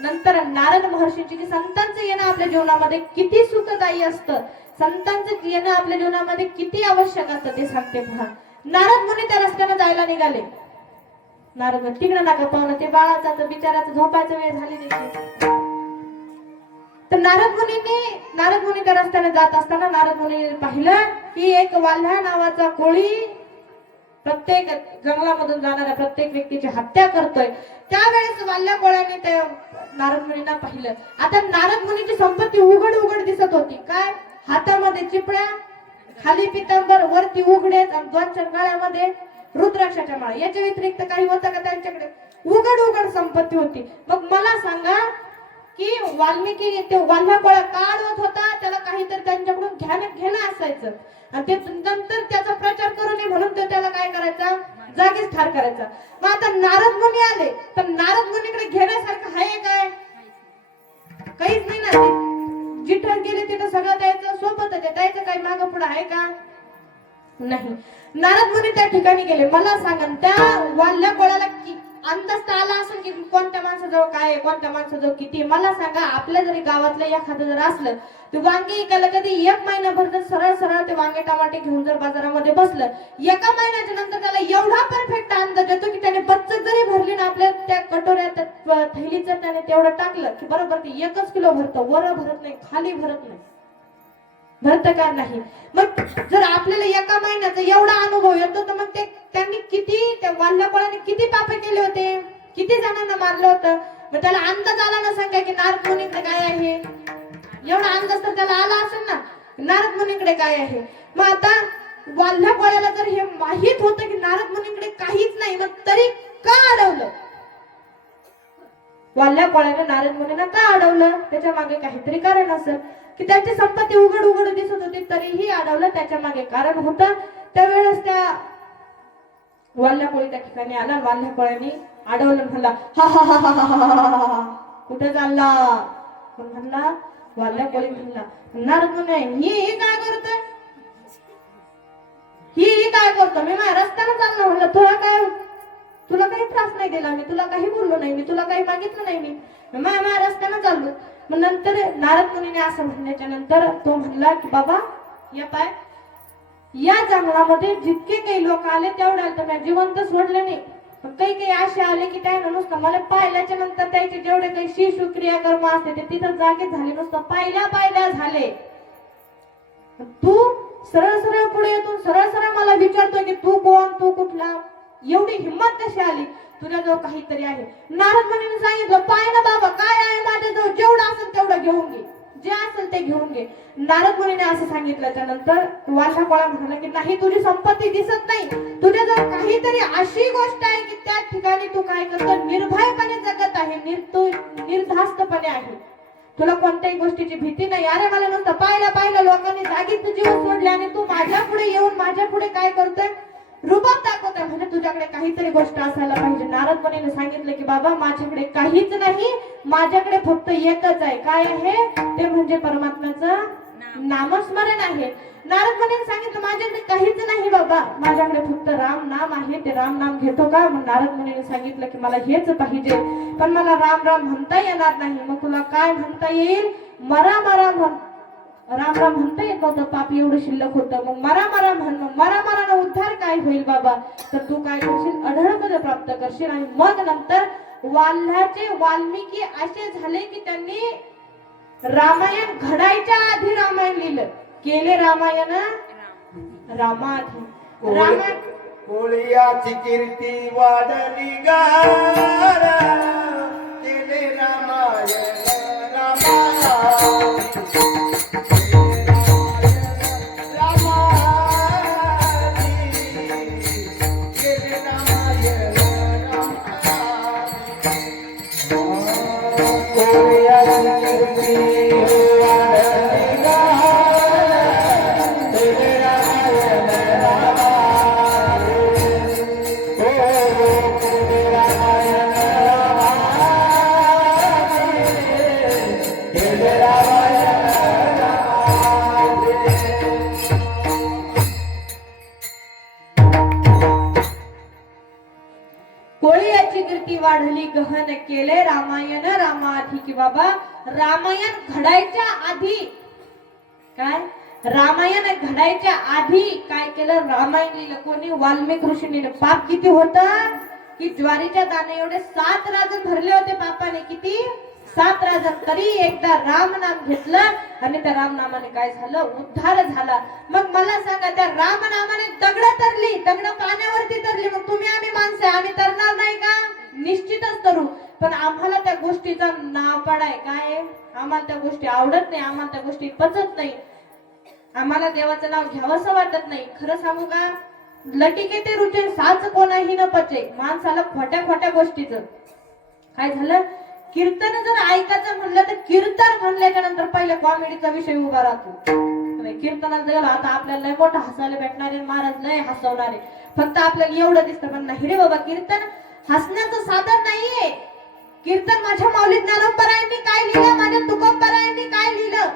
नंतर नारद महर्षींची की संतांचं येणं आपल्या जीवनामध्ये किती सुखदायी असतं, संतांचं येणं आपल्या जीवनामध्ये किती आवश्यक असतं ते सांगते पहा. नारद मुनी त्या रस्त्याने जायला निघाले. नारद तिकडे नका पाहुणं, ते बाळाचा बिचाराचा झोपायचा वेळ झाली त्याची. तर नारद मुनी त्या रस्त्याने जात असताना नारद मुनीने पाहिलं की एक वाल्हा नावाचा कोळी प्रत्येक जंगलामधून जाणाऱ्या प्रत्येक व्यक्तीची हत्या करतोय. त्यावेळेस वाल्ल्या कोळ्याने त्या नारद मुनींना पाहिलं. आता नारद मुनीची संपत्ती उघड उघड दिसत होती. काय? हातामध्ये चिपळ्या, खाली पितांबर, वरती उघडेच आणि 2-4 गळ्यामध्ये रुद्राक्षाच्या माळा. याच्या व्यतिरिक्त काही होतं का त्यांच्याकडे? उघड उघड संपत्ती होती. मग मला सांगा की वाल्मिकी ते वाल्हा कोळा का अडवत होता? त्याला काहीतरी त्यांच्याकडून घेणं असायचं आणि ते नंतर त्याचा प्रचार करू नये म्हणून तो त्याला काय करायचा? जागीच ठार करायचा. मग आता नारद मुनी आले तर नारद मुनीकडे घेण्यासारखं आहे काय? काहीच नाही ना. जिथं गेले तिथं सगळं द्यायचं, सोबत द्यायचं. काही मागं पुढं आहे का? नाही. नारद मुनी त्या ठिकाणी गेले. मला सांगा त्या वाल्ल्या कोळाला अंदाज तर आला असेल की कोणत्या माणसाजवळ काय आहे, कोणत्या माणसाजवळ किती. मला सांगा आपल्या जरी गावातलं एखादं जर असलं ते वांगे ऐकायला कधी 1 महिनाभर जर सरळ सरळ ते वांगे टमाटे घेऊन जर बाजारामध्ये बसलं, 1 महिन्याच्या नंतर त्याला एवढा परफेक्ट अंदाज येतो की त्याने बच्चत जरी भरली ना आपल्या त्या कटोऱ्यात थैलीचं त्याने तेवढं टाकलं की बरोबर ते 1 किलो भरतं. वर भरत नाही, खाली भरत नाही. भरत का नाही? मग जर आपल्याला 1 महिन्याचा एवढा अनुभव येतो तर मग ते त्यांनी किती त्या वाल्ल्या कोळ्याने किती पापे केले होते, किती जणांना मारलं होतं. मग त्याला अंदाज आला ना सांगा की नारद मुनीकडे काय आहे. एवढा अंदाज तर त्याला आला असेल ना नारद मुनीकडे काय आहे. मग आता वाल्ल्या कोळ्याला जर हे माहित होतं की नारद मुनीकडे काहीच नाही, मग तरी का अडवलं? वाल्ल्या कोळ्याने नारद मुनींना का अडवलं? त्याच्या मागे काहीतरी कारण असेल की त्यांची संपत्ती उघड उघड दिसत होती तरीही अडवलं. त्याच्या मागे कारण होतं. त्यावेळेस त्या वाल्ल्या कोळी त्या ठिकाणी आला. वाल्ल्या कोळ्याने अडवलं, म्हणला हा हा हा हा हा. कुठे चालला? म्हणला वाल्ल्या कोळी म्हणला नारद मुनी ही काय करतोय? ही काय करतो? मी माझ्या रस्त्याने चाललो. म्हणलं तुला काही त्रास नाही दिला, मी तुला काही बोललो नाही, मी तुला काही मागितलं नाही, मी माझ्या रस्त्याने चाललो. मग नंतर नारद मुनीने असं म्हणण्याच्या नंतर तो म्हणला की बाबा या जंगलामध्ये जितके काही लोक आले तेवढ्याला तर मी जिवंत सोडले नाही. पण काही असे आले की त्यानं नुसतं मला पाहिल्याच्या नंतर त्याचे जेवढे काही शिशु क्रियाकर्म असते ते तिथं जागे झाले, नुसतं पाहिल्या झाले. तू सरळ सरळ पुढे येतो, सरळ सरळ मला विचारतोय की तू कोण, तू कुठला? एवढी हिंमत कशी आली? तुझ्याजवळ काहीतरी आहे. नारद मुनीने सांगितलं पाय ना बाबा काय आहे माझ्याजवळ, जेवढं असेल तेवढं घेऊन घे, जे असेल ते घेऊन घे. नारद मुनीने असं सांगितलं. त्यानंतर वाल्हा कोळा म्हणाला की नाही, तुझी संपत्ती दिसत नाही, तुझ्याजवळ काहीतरी अशी गोष्ट आहे की त्या ठिकाणी तू काय करतो? निर्भयपणे जगत आहे, निर्धास्तपणे आहे, तुला कोणत्याही गोष्टीची भीती नाही. अरे मला नुसतं पाहिलं लोकांनी जागीच जीवन सोडले आणि तू माझ्या पुढे येऊन माझ्या पुढे काय करतोय? रूपात दाखवतोय. म्हणजे तुझ्याकडे काहीतरी गोष्ट असायला पाहिजे. नारद मुनीने सांगितलं की बाबा माझ्याकडे काहीच नाही, माझ्याकडे फक्त एकच आहे. काय आहे ते? म्हणजे परमात्म्याचं नामस्मरण आहे. नारद मुनीने सांगितलं माझ्याकडे काहीच नाही बाबा, माझ्याकडे फक्त राम नाम आहे, ते राम नाम घेतो का? मग नारद मुनीने सांगितलं की मला हेच पाहिजे, पण मला राम राम म्हणता येणार नाही. मग तुला काय म्हणता येईल? मरा राम राम म्हणता येत नव्हतं, पाप एवढं शिल्लक होतं. मग मरा म्हण. मग मरानं उद्धार काय होईल बाबा? तर तू काय करशील? अढळपद प्राप्त करशील. आणि मग नंतर वाल्मिकी असे झाले की त्यांनी रामायण घडायच्या आधी रामायण लिहिलं. केले रामायण रामाधी. रामायण कोळियाची कीर्ती वाढली गारा, केले रामायण कोळियाची कीर्ती वाढली गहन, केले रामायण रामाधी. की बाबा रामायण घडायच्या आधी काय? रामायण घडायच्या आधी काय केलं? रामायण लिहिलं. कोणी? वाल्मिक ऋषीने. पाप किती होतं की ज्वारीच्या दाणे एवढे 7 राजन भरले होते पापाने. किती? 7 राजा तरी एकदा राम नाम घेतलं आणि त्या राम नामाने काय झालं, उद्धार झाला. मग मला सांगा, त्या राम नामाने दगड तरली, दगड पाण्यावरती तरली, मग तुम्ही आम्ही माणसं आहे, आम्ही तरणार नाही का? निश्चितच तरू. पण आम्हाला त्या गोष्टीचा नापाड आहे, काय आम्हाला त्या गोष्टी आवडत नाही, आम्हाला त्या गोष्टी पचत नाही, आम्हाला देवाचं नाव घ्यावंसं वाटत नाही. खरं सांगू का, लटिके ते रुचे साच कोणाही न पचे. माणसाला खोट्या खोट्या गोष्टीचं काय झालं, कीर्तन जर ऐकायचं म्हणलं तर कीर्तन म्हणल्याच्या नंतर पहिले कॉमेडीचा विषय उभा राहतो. कीर्तनात गेलो आता आपल्याला लय मोठं हसायला भेटणारे, महाराज लय हसवणारे, फक्त आपल्याला एवढं दिसतं. पण नाही रे बाबा, कीर्तन हसण्याचं साधन नाहीये. कीर्तन माझ्या माऊली ज्ञानोबरायांनी काय लिहिलं, माझ्या तुकोबरायांनी काय लिहिलं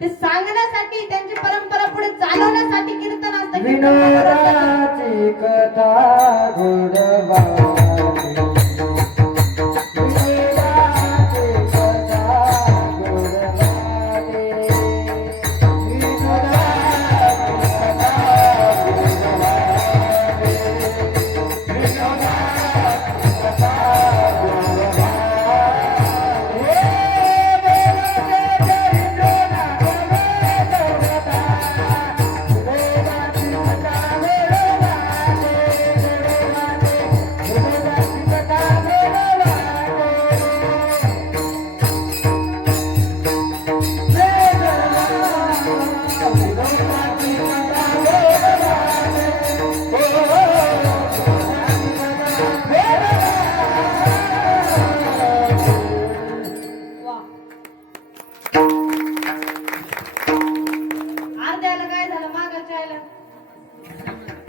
ते सांगण्यासाठी, त्यांची परंपरा पुढे चालवण्यासाठी कीर्तन असतं. विनोदाची कथा गोडवा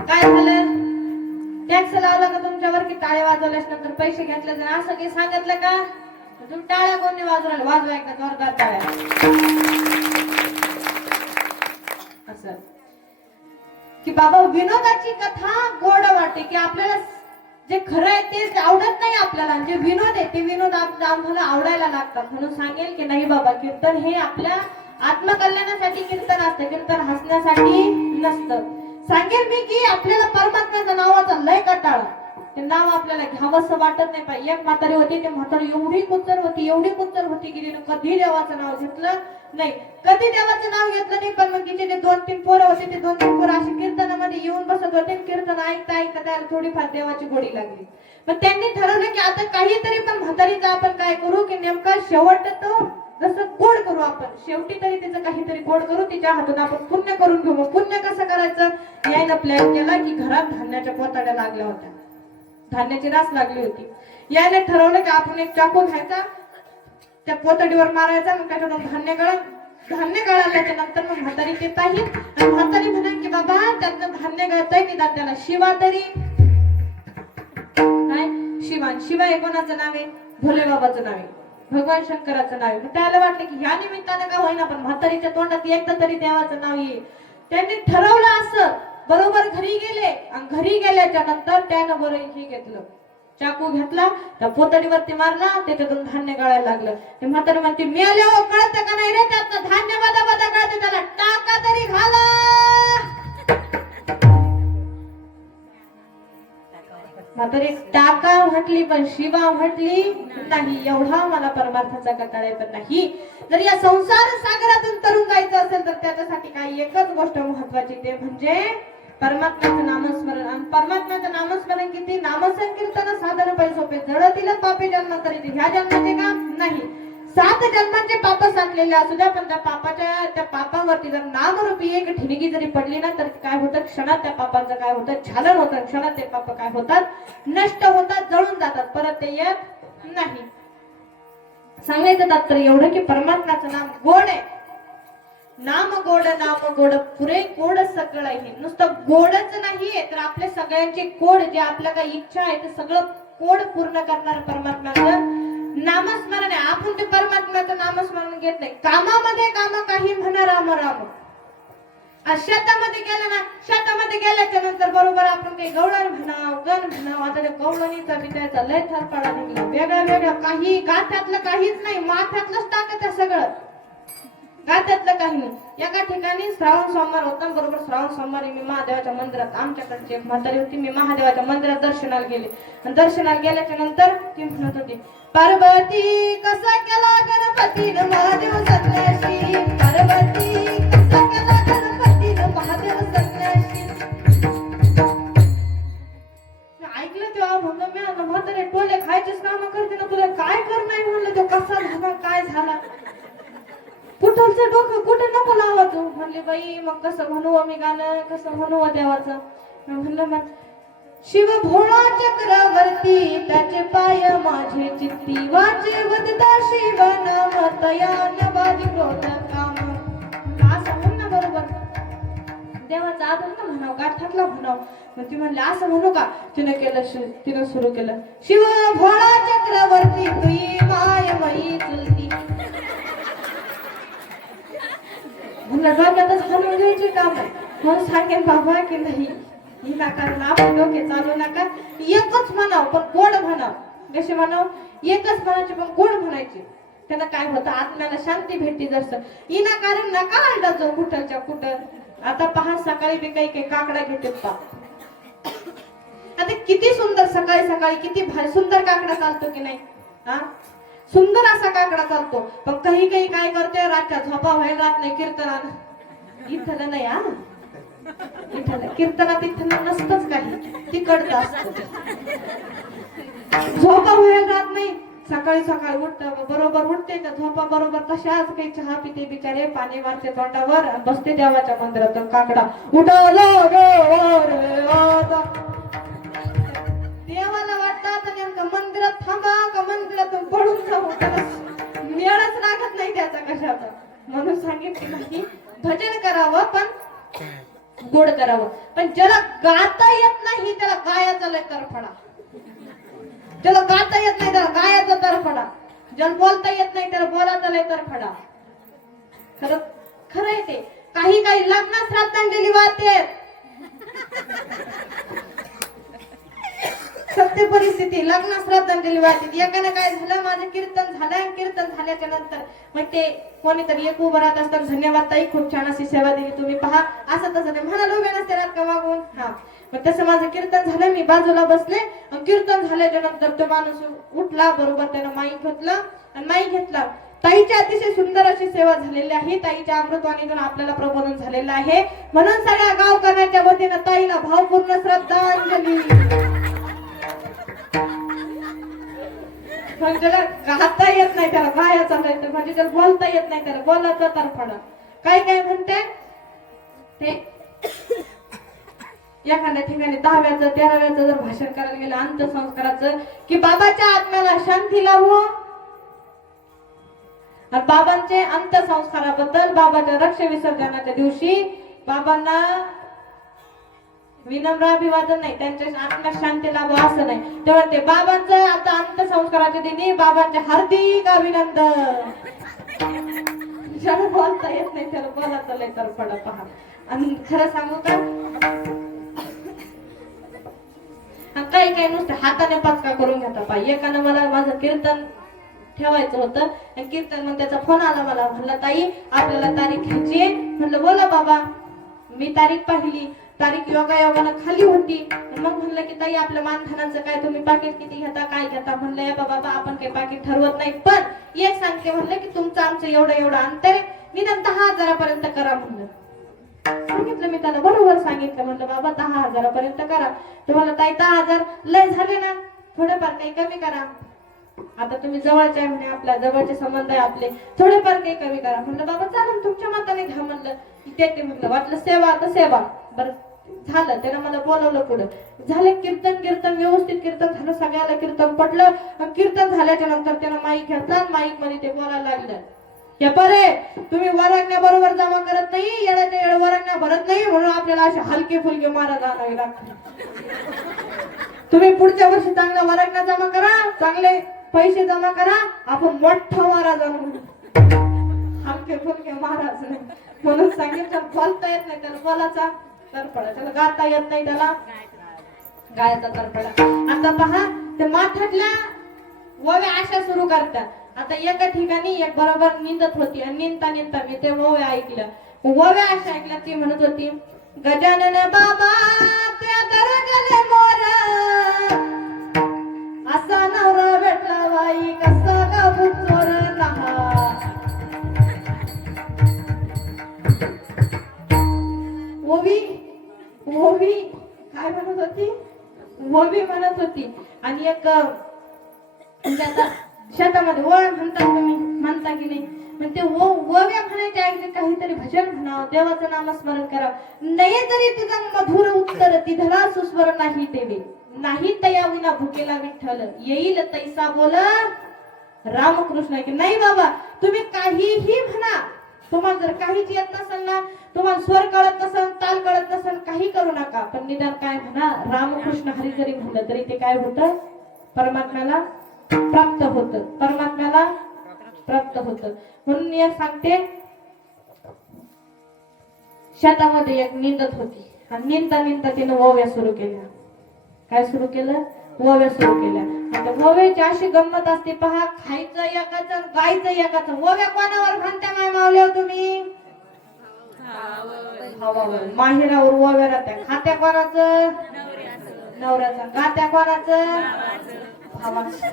काय झालं, टॅक्स लावला का तुमच्यावर की टाळे वाजवल्यास नंतर पैसे घेतले जर असं काही सांगितलं का, तुम्ही टाळ्या कोणी वाजवल्या, वाजवा एकदा जोरदार टाळ्या. असं की बाबा विनोदाची कथा गोड वाटते, की आपल्याला जे खरं आहे ते आवडत नाही, आपल्याला जे विनोद आहे ते विनोद आम्हाला आवडायला लागतात. म्हणून सांगेल की नाही बाबा, कीर्तन हे आपल्या आत्मकल्याणासाठी कीर्तन असतं, कीर्तन हसण्यासाठी नसतं. सांगेल मी की आपल्याला परमात्म्याच्या नावाचा लय कंटाळा, ते नाव आपल्याला घ्यावंसं वाटत नाही. पाहिजे एक म्हातारी होती, ते म्हातारी एवढी कुचर होती की तिने कधी देवाचं नाव घेतलं नाही, कधी देवाचं नाव घेतलं नाही. पण मग तिचे जे 2-3 पोरं होते, ते 2-3 पोरं अशी कीर्तनामध्ये येऊन बसत होते, कीर्तन ऐकता ऐकता त्याला थोडीफार देवाची गोडी लागली. मग त्यांनी ठरवलं की आता काहीतरी पण म्हातारीचा आपण काय करू, की नेमका शेवट तो जसं गोड करू, आपण शेवटी तरी तिचं काहीतरी गोड करू, तिच्या हातून आपण पुण्य करून घेऊ. मग पुण्य कसं करायचं यायनं प्लॅन केला, की घरात धान्याच्या पोताड्या लागल्या होत्या, धान्याची रास लागली होती. यायने ठरवलं की आपण एक चाकू घ्यायचा, त्या पोतडीवर मारायचा, मग त्याच्यातून धान्य गळाल्याच्या नंतर मग म्हातारी ते पाहिजे, म्हातारी म्हणेल की बाबा त्यातनं धान्य गळतंय, निदान त्याला शिवा तरी काय, शिवा हे कोणाचं नाव आहे, भोले बाबाचं नाव आहे, भगवान शंकराचं नाव आहे. मग त्याला वाटलं की ह्या निमित्तानं का होईना पण म्हातारीच्या तोंडात एकदा तरी देवाचं नाव येईल. त्यांनी ठरवलं असं. बरोबर घरी गेले, आणि घरी गेल्याच्या नंतर त्यानं बरं हे घेतलं, चाकू घेतला, त्या पोतडीवरती मारला, त्याच्यातून धान्य गळायला लागलं. ते म्हातारी म्हणते, मेले हो, कळतं का नाही रे, त्यातनं धान्य बदा बदा कळते, त्याला टाका तरी घाला. म्हातारी टाका म्हटली पण शिवा म्हटली नाही. एवढा मला परमार्थाचा कंटाळा पण नाही. जर या संसार सागरातून तरुण जायचं असेल तर त्याच्यासाठी काही एकच गोष्ट महत्वाची, ते म्हणजे परमात्म्याचं नामस्मरण. आणि परमात्म्याचं नामस्मरण किती, नामसंकीर्तन साधन पाहिजे सोपे, जडतील पापे जन्म तरी ह्या जन्माचे काम नाही, 7 जन्मांचे पाप साठलेले असू द्या, पण त्या पापावरती जर नामरूपी एक ठिणगी जरी पडली ना, तर काय होतं, क्षणात त्या पापांचं काय होतं, छालन होतं, क्षणात ते पाप काय होतात, नष्ट होतात, जळून जातात, परत ते येत नाही. सांगायचं तात्पर्य एवढं की परमात्म्याचं नाम गोड आहे. नाम गोड पुरे गोड सगळं आहे. नुसतं गोडच नाहीये, तर आपल्या सगळ्यांची कोड, जे आपल्या काही इच्छा आहे ते सगळं कोड पूर्ण करणार परमात्म्याचं नामस्मरण आहे. आपण ते परमात्म्याचं नामस्मरण घेत नाही. कामामध्ये काम काही म्हणा राम राम. शेतामध्ये गेलं ना, शेतामध्ये गेल्याच्या नंतर बरोबर आपण काही गवळण म्हणाव, गण म्हणाव, आता त्या गवळणीचा विचारायचा लय थरपाडा निघला, वेगळं काही गाठ्यातलं काहीच नाही, माथ्यातलंच टाकत आहे सगळं. गात्यातलं काही नाही. एका ठिकाणी श्रावण सोमवार होता, बरोबर श्रावण सोमवारी मी महादेवाच्या मंदिरात, आमच्याकडची एक म्हातारी होती, मी महादेवाच्या मंदिरात दर्शनाला गेले. आणि दर्शनाला गेल्याच्या नंतर ती म्हणत होती, पार्वती कसा केला गणपतीनं महादेव संन्यासी, पार्वती कसा केला गणपतीनं महादेव संन्यासी. ऐकलं तेव्हा म्हणलं, मी आता म्हातारे टोले खायचेच काम करते ना, तुला काय करणार म्हणलं, तो कसा झाला काय झाला, कुठलचं डोकं कुठं नको लावायचं. म्हणले बाई मग कसं म्हणू आम्ही गाणं, कसं म्हणू देवाचं. म्हणलं मग शिव भोळा चक्रवर्ती त्याचे पाय माझे चित्ती वाचे वदता शिव नाम तयान वादी क्रोध काम. असं म्हण ना बरोबर, देवाचा आदर ना म्हणाव, गाठातला म्हणाव. मग ती म्हणली असं म्हणू का. तिनं सुरू केलं, शिव भोळा चक्रवर्ती तुई माय मई चुलती. म्हणलं डोक्यातच हलवून घ्यायचे काम आहे. म्हणून सांगेन बाबा की नाही विनाकारण आपण डोके चालू नका, एकच म्हणाव पण गोड म्हणाव. कसे म्हणाव, एकच म्हणायचे पण गोड म्हणायचे. त्यांना काय होतं, आत्म्याला शांती भेटते. जसं विनाकारण नका आणला जो कुठलच्या कुठं. आता पहा सकाळी बी काही काही काकडा घेते पा. आता किती सुंदर सकाळी सकाळी किती भारी सुंदर काकडा चालतो की नाही. हा सुंदर असा काकडा चालतो. पण काही काही काय करते, रातच्या झोपा व्हायला राहत नाही कीर्तनात. इथलं नाही हा, इथलं कीर्तनात इथलं नसतच काही, तिकडचं असतं. झोपा व्हायला राहत नाही. सकाळी सकाळी उठतं बरोबर, उठते त्या झोपा बरोबर तशाच काही चहा पिते बिचारे, पाणी मारते तोंडावर, बसते देवाच्या मंदिरात. काकडा उठवला देवाला वाटतं आता नेमकं मंदिरात थांबा का मंदिरातून पडून जाऊ, मेळच लागत नाही त्याचा कशाचा. म्हणून सांगितलं की भजन करावं पण गोड करावं. पण ज्याला गाता येत नाही त्याला गायाचा लय तरफडा, ज्याला गाता येत नाही त्याला गायाचा तरफडा, ज्याला बोलता येत नाही त्याला बोलायचा लय तरफडा. खरं खरंय ते. काही काही लग्न श्राद्धांजली वाहते, सत्य परिस्थिती, लग्न श्रद्धांजली वाटते. एकाने काय झालं, माझं कीर्तन झालं, कीर्तन झाल्याच्या नंतर मग ते कोणीतरी एक उभं राहत असतात, धन्यवाद ताई खूप छान अशी सेवा दिली तुम्ही, पहा असं तसं ते म्हणाल उभे नसते रात का मागून. हा मग तसं माझं कीर्तन झालं, मी बाजूला बसले. कीर्तन झाल्याच्या नंतर तो माणूस उठला, बरोबर त्यानं माईक घेतलं आणि माईक घेतला. ताईची अतिशय सुंदर अशी सेवा झालेली आहे, ताईच्या अमृतवाणीतून आपल्याला प्रबोधन झालेलं आहे. म्हणून सगळ्या गावकऱ्यांच्या वतीनं ताईला भावपूर्ण श्रद्धांजली. पण ज्याला गाता येत नाही त्याला गायाचा चालायचं, म्हणजे ज्याला बोलता येत नाही त्याला बोलायचा तरफडा. काय काय म्हणते ते, एखाद्या ठिकाणी 10व्याचं 13व्याचं जर भाषण करायला गेलं अंत्यसंस्काराचं, की बाबाच्या आत्म्याला शांती लावो. आणि बाबांचे अंत्यसंस्काराबद्दल, बाबाच्या रक्त विसर्जनाच्या दिवशी बाबांना विनम्र अभिवादन नाही, त्यांच्या आत्म्यात शांती लाभो असं नाही. तेव्हा ते बाबांचं आता अंत्यसंस्काराच्या दिनी बाबांचे हार्दिक अभिनंदन. ज्याला बोलता येत नाही त्याला बोलायचं लय तरफडा पहा. आणि खरं सांगू का, काही काही नुसतं हाताने पाचका करून घेता पाहिजे. एकानं मला माझं कीर्तन ठेवायचं होतं आणि कीर्तन मग त्याचा फोन आला मला, म्हणलं ताई आपल्याला तारीख घ्यायची आहे. म्हणलं बोला बाबा. मी तारीख पाहिली, तारीख योगायोगानं खाली होती. मग म्हणलं की ताई आपल्या मानधनाचं काय, तुम्ही पाकिट किती घेता काय घेता. म्हणलं या बाबा आपण काही पाकिट ठरवत नाही, पण एक सांगते म्हणलं की तुमचं आमचं एवढं एवढं अंतर आहे, निदान 10,000 करा म्हणलं. सांगितलं मी त्याला, बरोबर सांगितलं. म्हणलं बाबा 10,000 करा. तुम्हाला ताई 10,000 लय झाले ना, थोडेफार काही कमी करा. आता तुम्ही जवळचे आहे म्हणे, आपल्या जवळचे संबंध आहे आपले, थोडेफार काही कमी करा. म्हणलं बाबा चालेल तुमच्या मताने घ्या म्हणलं. ते म्हणलं वाटलं सेवा तर सेवा. बरं झालं, त्यानं मला बोलवलं पुढं. झालं कीर्तन व्यवस्थित कीर्तन झालं, सगळ्याला कीर्तन पडलं. कीर्तन झाल्याच्या नंतर त्यानं माईक घेतला, माईक मध्ये ते बोलायला लागलं, या बरे तुम्ही वरंगण्या बरोबर जमा करत नाही, येण्याच्या येळ वरंगण्या भरत नाही, म्हणून आपल्याला असे हलके फुलके मारा जावे लागतात. तुम्ही पुढच्या वर्षी चांगल्या वरंगण्या जमा करा, चांगले पैसे जमा करा, आपण मोठा मारा जाणून. हलके फुलके महाराज नाही. म्हणून सांगितलं बोलता येत नाही त्याला बोलाचा तरफडा, त्याला गाता येत नाही त्याला गायचा तरफडा. आता पहा ते माठातल्या ओव्या अशा सुरू करतात. आता एका ठिकाणी एक बरोबर निंदत होती आणि निंदता निंदता मी ते ओव्या ऐकलं. ओव्या अशा ऐकल्या, ती म्हणत होती, गजानन बाबा त्या दरवाजाले मोर, असा नवरा भेटला बाई कसा का बुचोर लहा. ओवी ओवी काय म्हणत होती, ओवी म्हणत होती. आणि एक म्हणजे आता शेतामध्ये ओळ म्हणतात, तुम्ही म्हणता की नाही, पण ते ओव्या म्हणायचे ऐकले, काहीतरी भजन म्हणावं, देवाचं नामस्मरण करावं. नाही तरी तुझा मधुर उत्तर तिधला सुस्वर नाही देवे, नाही तया विना भुकेला विठ्ठल, येईल तैसा बोल रामकृष्ण. की नाही बाबा, तुम्ही काहीही म्हणा, तुम्हाला जर काहीच येत नसेल ना, तुम्हाला स्वर कळत नसेल, ताल कळत नसेल, काही करू नका, पण निदान काय म्हणा, रामकृष्ण हरी जरी म्हणलं तरी ते काय होतं, परमात्म्याला प्राप्त होतं, परमात्म्याला प्राप्त होतं. म्हणून मी सांगते, शेतामध्ये एक निंदत होती आणि निंदता निंदता तिनं ओव्या सुरू केल्या. काय सुरू केलं, ओव्या सुरू केल्या. आता ओव्याची अशी गंमत असते पहा, खायचं एकाच गायचं एकाच. ओव्या कोणावर म्हणता माय मावल्या तुम्ही, माहेरावर ओव्या राहत्या. खात्या कोणाचं, नवऱ्याचा. गात्या कोणाचं, भावाचं.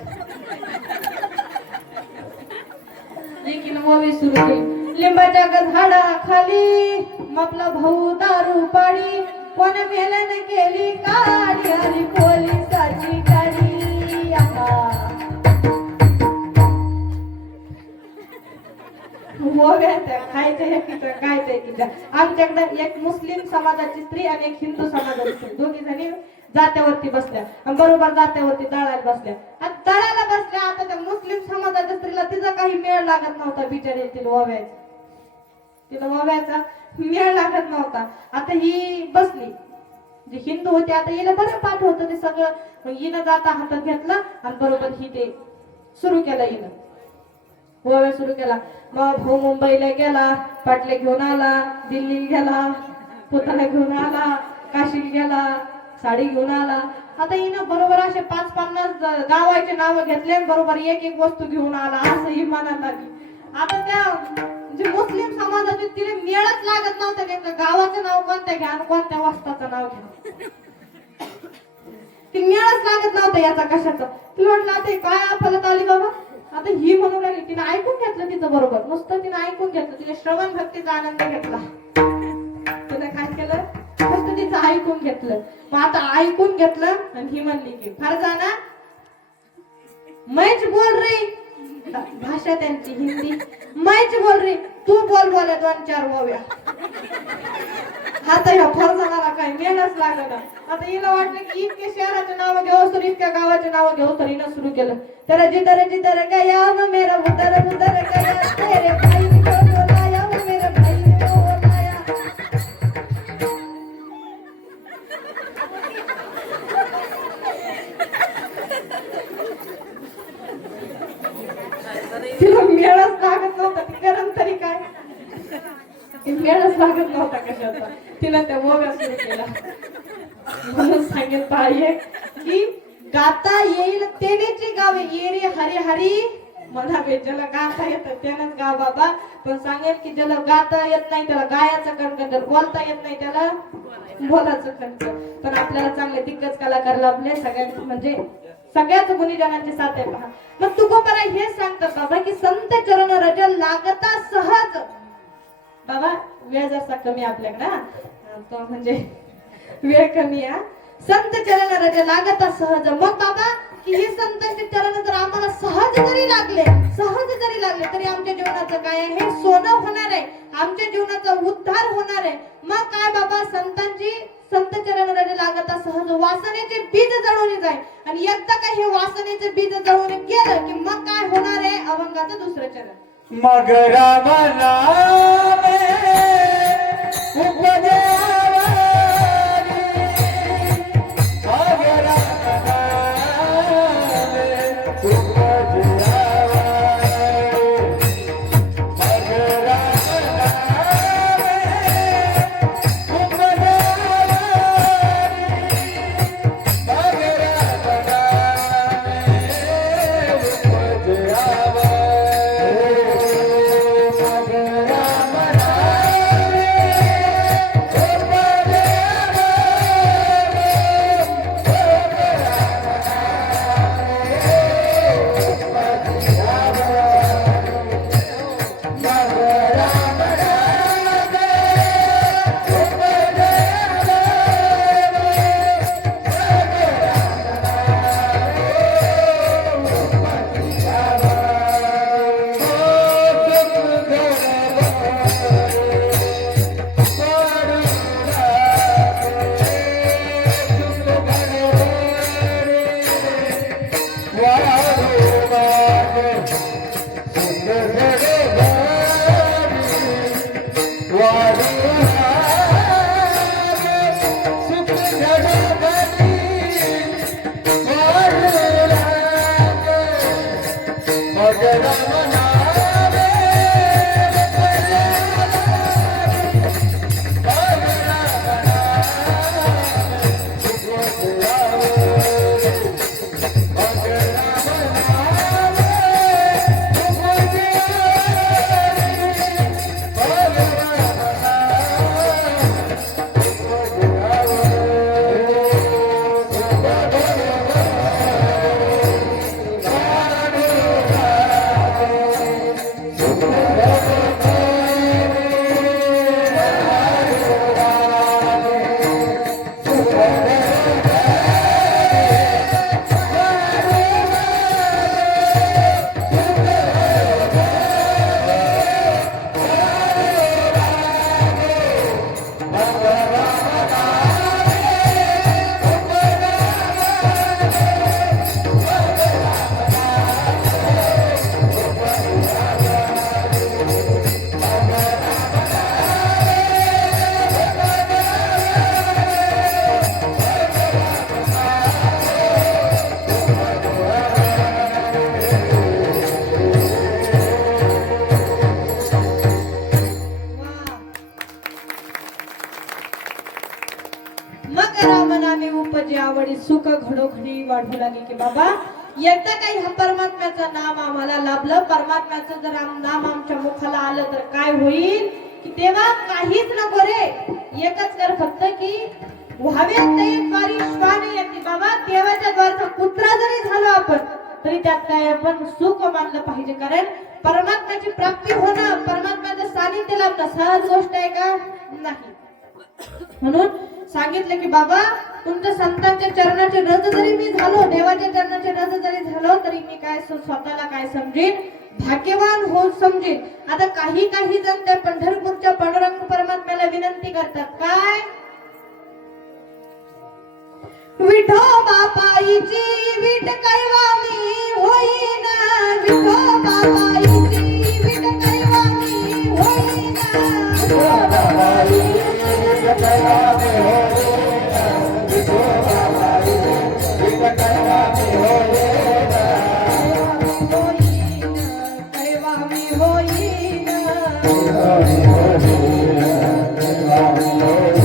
लेकिन ओवी सुरू केली. लिंबाच्या झाडा खाली आपला भाऊ दारू पाडी, कोण मेल्याने केली काळी हरी पोलिसाची गाडी. खायचं एकीचं खायचं एकीचं. आमच्याकडे एक मुस्लिम समाजाची स्त्री आणि एक हिंदू समाजाची स्त्री, दोघी जणी जात्यावरती बसल्या आणि बरोबर जात्यावरती दळायला बसल्या. आणि दळायला बसल्या, आता त्या मुस्लिम समाजाच्या स्त्रीला तिचा काही मेळ लागत नव्हता, बिचारी तिला ओव्याचा, तिला ओव्याचा मेळ लागत नव्हता. आता ही बसली, जी हिंदू होती, आता हिला बरं पाठ होतं ते सगळं. मग हिनं जाता हातात घेतलं आणि बरोबर ही ते सुरू केलं, हिनं ओव्या सुरू केला. मग भाऊ मुंबईला गेला, पाटले घेऊन आला, दिल्ली गेला, पुतळा घेऊन आला, काशी गेला, साडी घेऊन आला. आता हिनं बरोबर असे 5-50 गावाचे नाव घेतले, बरोबर एक एक वस्तू घेऊन आला, असं ही म्हणायला लागली. आता त्या जे मुस्लिम समाजाचे तिने मेळच लागत नव्हतं, नेमकं गावाचं नाव कोणत्या घ्या आणि कोणत्या वस्ताचं नाव घ्या, ती मेळच लागत नव्हतं याचा कशाचं. ती म्हटलं आता काय आपल्याला आली बाबा. आता ही म्हणून राहिली, तिने ऐकून घेतलं तिचं बरोबर, नुसतं तिने ऐकून घेतलं, तिने श्रवण भक्तीचा आनंद घेतला. तिने काय केलं, फक्त तिचं ऐकून घेतलं. मग आता ऐकून घेतलं आणि ही म्हणली की फरजाना मैच बोल रही, भाषा त्यांची हिंदी, मैच बोल रही, तू बोल बोले 2-4 ओव्या. आता ह्या फरजानाला काय मेहनत लागलं. आता हिला वाटलं की इतके शहराचे नाव घेऊ तर इतक्या गावाचे नाव घेऊ तर हिनं सुरू केलं, तेरा जिधर गया वो मेरा उधर गया, तेरे भाई को बुलाया वो मेरे भाई को बुलाया. तिला मेळच लागत नव्हता, ती गरम तरी काय, मेळच लागत नव्हता कशाचा. तिला त्या ओव्या सुरू केला. म्हणून सांगेल पाहिजे की गाता येईल तेनेची गावे, येरी हरी हरी म्हणावे. ज्याला गाता येतं त्यानंच गाव बाबा. पण सांगेल की ज्याला गाता येत नाही त्याला गायाचं कणकण, जर बोलता येत नाही त्याला बोलायचं कणकण. पण आपल्याला चांगले दिग्गज कलाकार लाभले, सगळ्यांचे म्हणजे सगळ्याच गुणीजनांचे साथ आहे पहा. मग तुकोबरा हे सांगतात बाबा की संत चरण रज लागता सहज. बाबा वेळ जसा कमी आपल्याकडे, तो म्हणजे वेळ कमी आहे. संत चरण रज लागता सहज. मग बाबा की हे संतांचे चरण जर आम्हाला सहज जरी लागले तरी आमच्या जीवनाचं काय आहे, हे सोनं होणार आहे, आमच्या जीवनाचा उद्धार होणार आहे. मग काय बाबा, संत चरण रज लागता सहज, वासनेचे बीज जळून जाईल. आणि एकदा काय हे वासनेचे बीज जळून गेलं की मग काय होणार आहे, अभंगाचं दुसरं चरण. मग राम नामे उपजे मग राम नामे मग राम नामे सुख यावे मग राम नामे सुख यावे मग राम मग राम नामे उपजे आवडी सुख घडोघडी वाढू लागे की बाबा एकदा काही हा परमात्म्याचं नाम आम्हाला लाभलं, परमात्म्याचं जर नाम आमच्या मुखाला आलं तर काय होईल की तेव्हा काहीच नको रे, एकच कर फक्त की व्हावे ते वारी श्वाने येते बाबा. देवाच्या द्वारचा कुत्रा जरी झालो आपण तरी त्यात काय आपण सुख मानलं पाहिजे, कारण परमात्म्याची प्राप्ती होणं, परमात्म्याचं सानिध्य लाभणं सहज गोष्ट आहे का? नाही. म्हणून सांगितलं की बाबा तुमच्या संतांच्या चरणाचे रज जरी मी झालो, देवाच्या चरणाचे रज जरी झालो तरी मी काय स्वतःला काय समजेन, भाग्यवान हो समजेन. आता काही काही जण त्या पंढरपूरच्या पांडुरंग परमात्म्याला विनंती करतात काय, विठोबा पायीची विट कैवामी होईना, विठोबा पायीची विट कैवामी होईना, विठोबा पायीची विट कैवामी होईना, विठोबा पायीची विट कैवामी होईना, कैवामी होईना, कैवामी होईना, कैवामी होईना.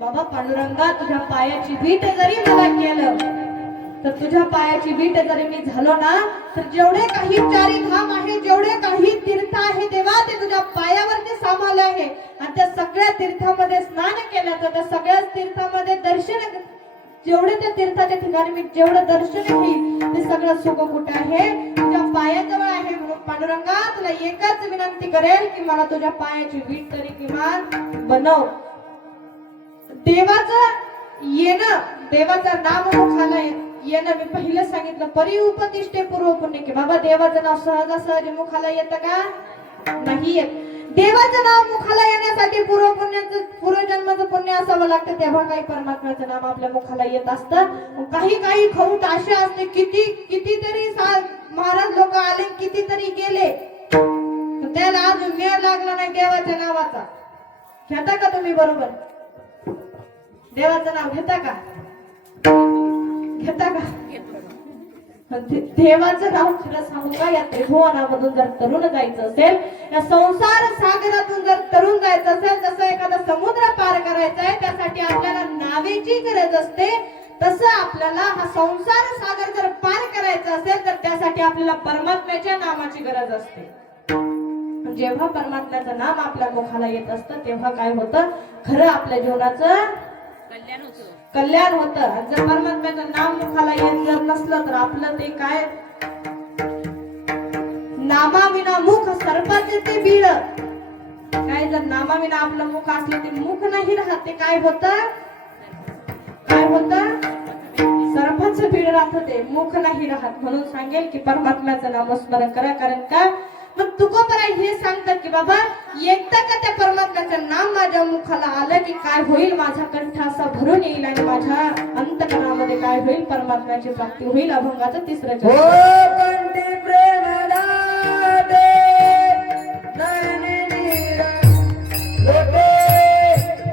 बाबा पांडुरंगा तुझ्या पायाची वीट जरी मला केलं तर तुझ्या पायाची वीट जरी मी झालो ना तर जेवढे काही चारी धाम आहे, जेवढे काही तीर्थ आहे तेव्हा ते तुझ्या पायावरती सामावले आहे. आणि त्या सगळ्या तीर्थामध्ये स्नान केल्याचं, त्या सगळ्या तीर्थामध्ये दर्शन, जेवढे त्या तीर्थाच्या ठिकाणी मी जेवढं दर्शन घेईल ते सगळं सुख कुठे आहे? तुझ्या पायाजवळ आहे. म्हणून पांडुरंगा तुला एकच विनंती करेल की मला तुझ्या पायाची वीट तरी किमान बनव. देवाचं येणं, देवाचं नाम मुखाला येणं मी पहिलं सांगितलं, परी उपदिष्टे पूर्व पुण्य की बाबा देवाचं नाव सहजासहजी मुखाला येतं का? नाही येत. देवाचं नाव मुखाला येण्यासाठी पूर्वजन्माचं पुण्य असावं लागतं, तेव्हा काही परमात्म्याचं नाम आपल्या मुखाला येत असतं. काही खौट असे असते, कितीतरी महाराज लोक आले, कितीतरी गेले, त्याला अजून मेळ लागला नाही देवाच्या नावाचा. घेता का तुम्ही बरोबर? देवाचं नाव घेता का? घेता का? देवाचं नाव खरं सांगू का, या त्रिभुवनामधून जर तरुण जायचं असेल, या संसार सागरातून जर तरुण जायचं असेल, जसं एखादा समुद्र पार करायचा आहे, त्यासाठी आपल्याला नावेची गरज असते, तसं आपल्याला हा संसार सागर जर पार करायचा असेल तर त्यासाठी आपल्याला परमात्म्याच्या नामाची गरज असते. जेव्हा परमात्म्याचं नाम आपल्या मुखाला येत असतं तेव्हा काय होतं, खरं आपल्या जीवनाचं कल्याण होतं. आणि जर परमात्म्याचं नाम मुखाला येत जर नसलं तर आपलं ते काय, नामाविना मुख सर्पाचे ते बीड. काय जर नामाविना आपलं मुख असलं ते मुख नाही राहत, ते काय होतं, सर्पाचं बीड राहत, ते मुख नाही राहत. म्हणून सांगेल की परमात्म्याचं नामस्मरण करा. कारण का, मग तुकोबराय हे सांगतात की बाबा, एकदा का त्या परमात्म्याचं नाम माझ्या मुखाला आलं की काय होईल, माझा कंठ असा भरून येईल आणि माझ्या अंतकरणामध्ये काय होईल, परमात्म्याची प्राप्ती होईल. अभंगाचं 3रं हो चरण. कंठी प्रेमदाते नयने नीरा लोटे,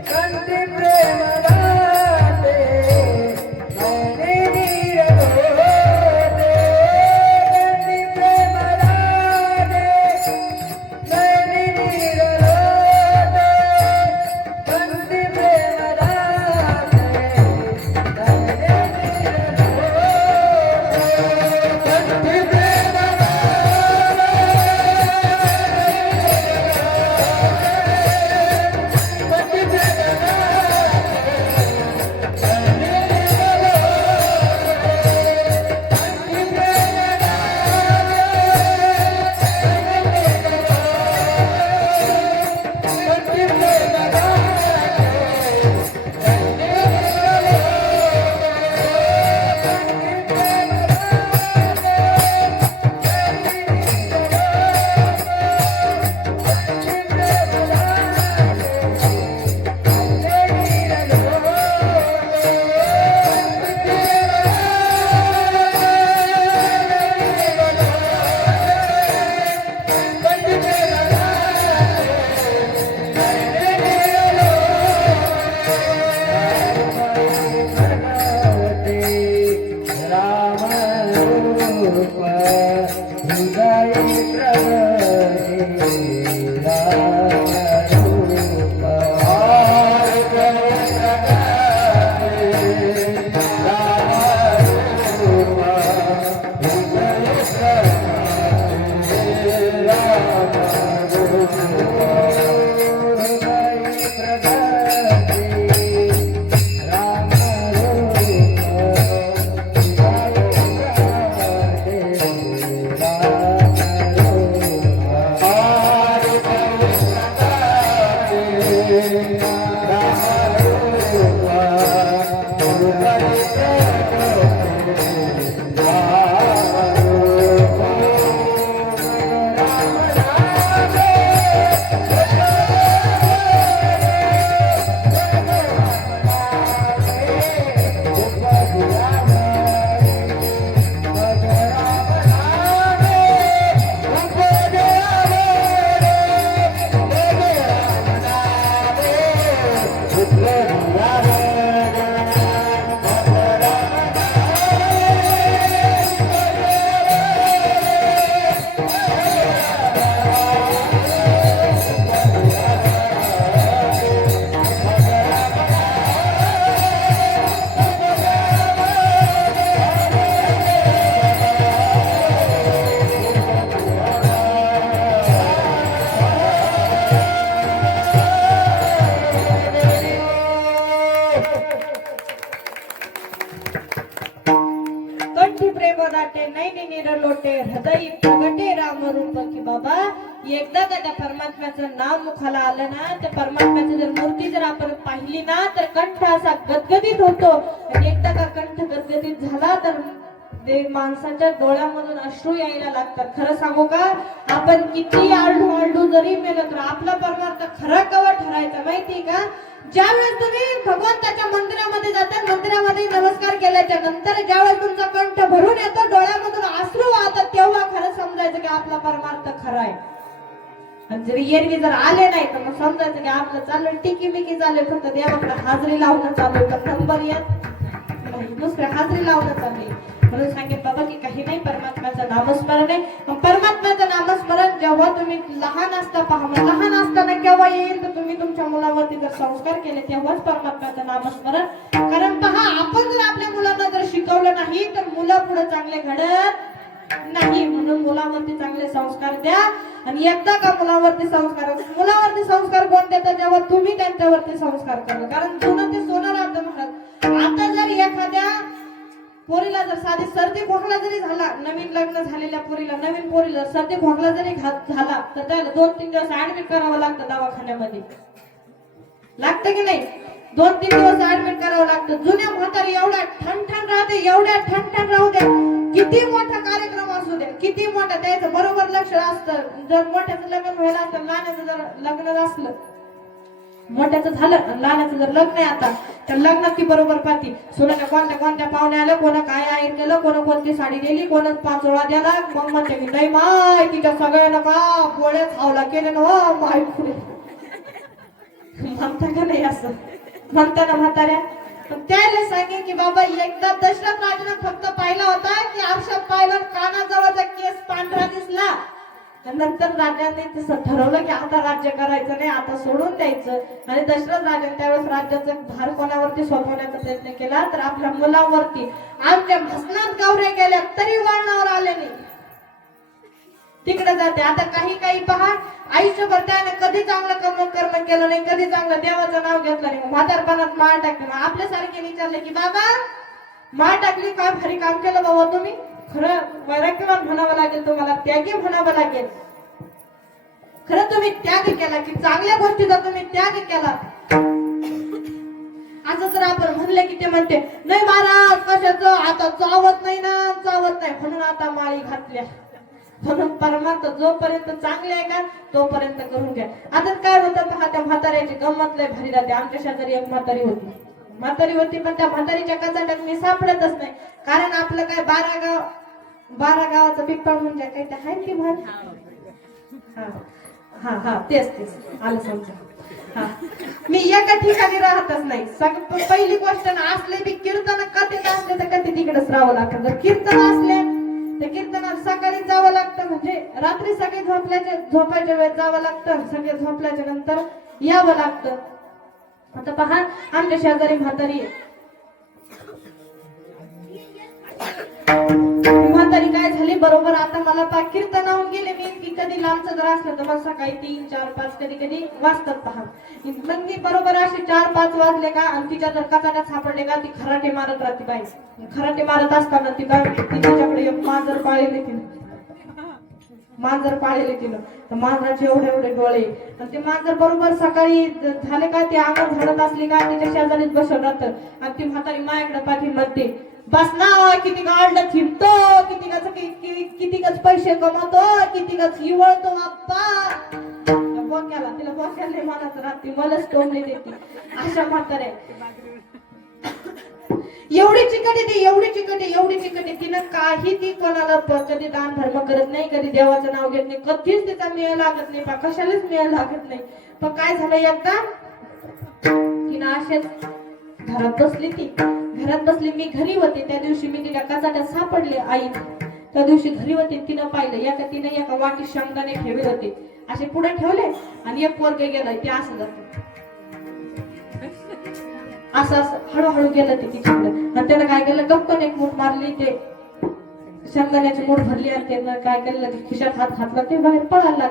कंठी प्रेमदाते नयने नीरा लोटे, कंठी प्रेमदाते नयने नीरा लोटे, कंठी प्रेमदाते नयने नीरा दाटे नैनी निरलोटे हृदय प्रगटे राम रूप. की बाबा एकदा का त्या परमात्म्याचं नाव मुखाला आलं ना, त्या परमात्म्याची जर मूर्ती जर आपण पाहिली ना तर कंठ असा गदगदित होतो. आणि एकदा का कंठ गदगदित झाला तर ते माणसाच्या डोळ्यामधून अश्रू यायला लागतात. खरं सांगू का, आपण किती आरडू जरी मेलं तर आपला परमार्थ खरा केव्हा ठरायचा माहितीये का? ज्यावेळेस तुम्ही भगवंताच्या मंदिरामध्ये जातात, मंदिरामध्ये नमस्कार केल्याच्या नंतर ज्यावेळेस तुमचा कंठ भरून येतो, डोळ्यामधून अश्रू वाहतात, तेव्हा खरं समजायचं की आपला परमार्थ खरा आहे. आणि जरी एरवी जर आले नाही तर मग समजायचं की आपलं चाललं टिकीमिकी चालू, फक्त देवाकडे हाजरी लावणं चालू, तर नंबर येत नाही, दुसऱ्या हाजरी लावणं चालू. म्हणून सांगेन बाबा की काही नाही, परमात्म्याचं नामस्मरण आहे. परमात्म्याचं नामस्मरण जेव्हा तुम्ही लहान असता पहा, मग लहान असताना केव्हा येईल तर तुम्ही तुमच्या मुलावरती जर संस्कार केले तेव्हाच परमात्म्याचं नामस्मरण. कारण पहा, आपण जर आपल्या मुलांना जर शिकवलं नाही तर मुलं पुढे चांगले घडत नाही. म्हणून मुलावरती चांगले संस्कार द्या. आणि एकदा का मुलावरती संस्कार कोण देतात? जेव्हा तुम्ही त्यांच्यावरती संस्कार करा. कारण जुनं ते सोनं राहतं म्हणतात. आता जर एखाद्या पोरीला जर साधी सर्दी खोकला जरी झाला, नवीन लग्न झालेल्या नवीन पोरीला सर्दी खोकला जरी झाला तर त्याला 2-3 दिवस ऍडमिट करावं लागतं दवाखान्यामध्ये. लागतं की नाही? 2-3 दिवस ऍडमिट करावं लागतं. जुन्या म्हातारी एवढ्या ठणठण राहते, एवढ्या ठणठण राहू द्या, किती मोठा कार्यक्रम असू द्या, किती मोठा, त्याचं बरोबर लक्ष असतं. जर मोठ्याचं लग्न व्हायला असतं, लहानाचं जर लग्न असलं, मोठ्याचं झालं आणि लहानाचं जर लग्न आहे आता, तर लग्नात ती बरोबर पाहती सोनाच्या कोणत्या पाहुणे आलं, कोणा काय आयर केलं, कोणती साडी दिली, कोणच 5 ओळा द्याला. मग म्हणते की नाही माय, तिच्या सगळ्यांना का पोळ्या खावला केले ना हो माय पुढे. म्हणता का नाही असं? म्हणता ना म्हाताऱ्या? त्याला सांगेन की बाबा, एकदा दशरथ राजाने फक्त पाहिला होता की आरशात पाहिलं, कानाजवळचा केस पांढरा दिसला, नंतर राजाने तसं ठरवलं की आता राज्य करायचं नाही, आता सोडून द्यायचं. आणि दशरथ राजाने त्यावेळेस राज्याचा भार कोणावरती सोपवण्याचा प्रयत्न केला तर आपल्या मुलावरती. आमच्या भस्मात गावऱ्या गेल्या तरी वळणावर आले नाही, तिकडे जाते. आता काही पहा, आयुष्यभर त्याने कधी चांगलं कर्म केलं नाही, कधी चांगलं देवाचं नाव घेतलं नाही, म्हातारपणात माळ टाकली. आपल्यासारखे विचारले की बाबा माळ टाकली, काय भारी काम केलं बाबा तुम्ही. खरं वैराग्यवान म्हणावं लागेल तुम्हाला, त्यागी म्हणावं लागेल. खरं तुम्ही त्याग केला की चांगल्या गोष्टीचा तुम्ही त्याग केला. असं जर आपण म्हणले की ते म्हणते नाही महाराज कशाचं, आता चावत नाही ना, चावत नाही म्हणून आता माळी घातल्या. म्हणून परमार्थ जोपर्यंत चांगले आहे का तोपर्यंत करून घ्या. आता काय होतं पहा, त्या म्हाताऱ्याची गंमत लय भारी राहते. आमच्या शेजारी एक म्हातारी होती, पण त्या म्हातारीच्या कचाट्यात मी सापडतच नाही. कारण आपलं काय 12 गावाचं पिप्पा म्हणजे काय ते आहे की भारी. हा तेच आलं समजा. मी एका ठिकाणी राहतच नाही. पहिली गोष्ट ना, असले बी कीर्तन कधीच असले तर कधी तिकडेच राहावं लागतं. जर कीर्तन असले तर कीर्तनात सकाळी जावं लागतं, म्हणजे रात्री सगळे झोपायच्या वेळेस जावं लागतं, सगळे झोपल्याच्या नंतर यावं लागतं. आता पहा, आमच्या शेजारी म्हातारी काय झाली बरोबर, आता मला कीर्तनाहून गेले मी की कधी लांबचं जर असलं तर मग सकाळी 3, 4, 5 कधी वाजतात पहा. मग मी बरोबर असे 4-5 वाजले का आणि तिच्या जर कचाट्यात सापडले का ती खराटे मारत राहते बाई. खराटे मारत असताना ती काय तिच्याकडे एक मांजर पाळले तिनं. तर मांजराचे एवढे डोळे, आणि ते मांजर बरोबर सकाळी झाले का ते अंगण झाडत असली का तिच्या शेजारीच बसून राहतं. आणि ती म्हातारी माझ्याकडे पाठी म्हणते बस ना, किती गाडलं थिंबतो, कितीकच पैसे कमवतो, कितीकच इवळतो बाप्पा. बोक्याला तिला बोक्याला मनात राहते, मलाच टोमले देते. अशा म्हातारे एवढी चिकटी तिनं काही, ती कोणाला कधी दान धर्म करत नाही, कधी देवाचं नाव घेत नाही, कधीच तिचा मेळ लागत नाही, कशालाच मेळ लागत नाही. पण काय झालं, एकदा तिनं असेच घरात बसली. मी घरी होते त्या दिवशी, मी तिला कचाट्यात सापडले. आई त्या दिवशी घरी होती, तिनं पाहिलं तिने एका वाटीत शेंगदाणे ठेवले होते, असे पुढे ठेवले आणि एक पोरगे गेलाय, ते असं जात असं हळूहळू गेलं ते तिच्याकडे. आणि त्यानं काय केलं, गप्पन एक मूठ मारली, ते शेंगदाण्याची मूठ भरली आणि त्यानं काय केलं, खिशात हात घातला, ते बाहेर पळायला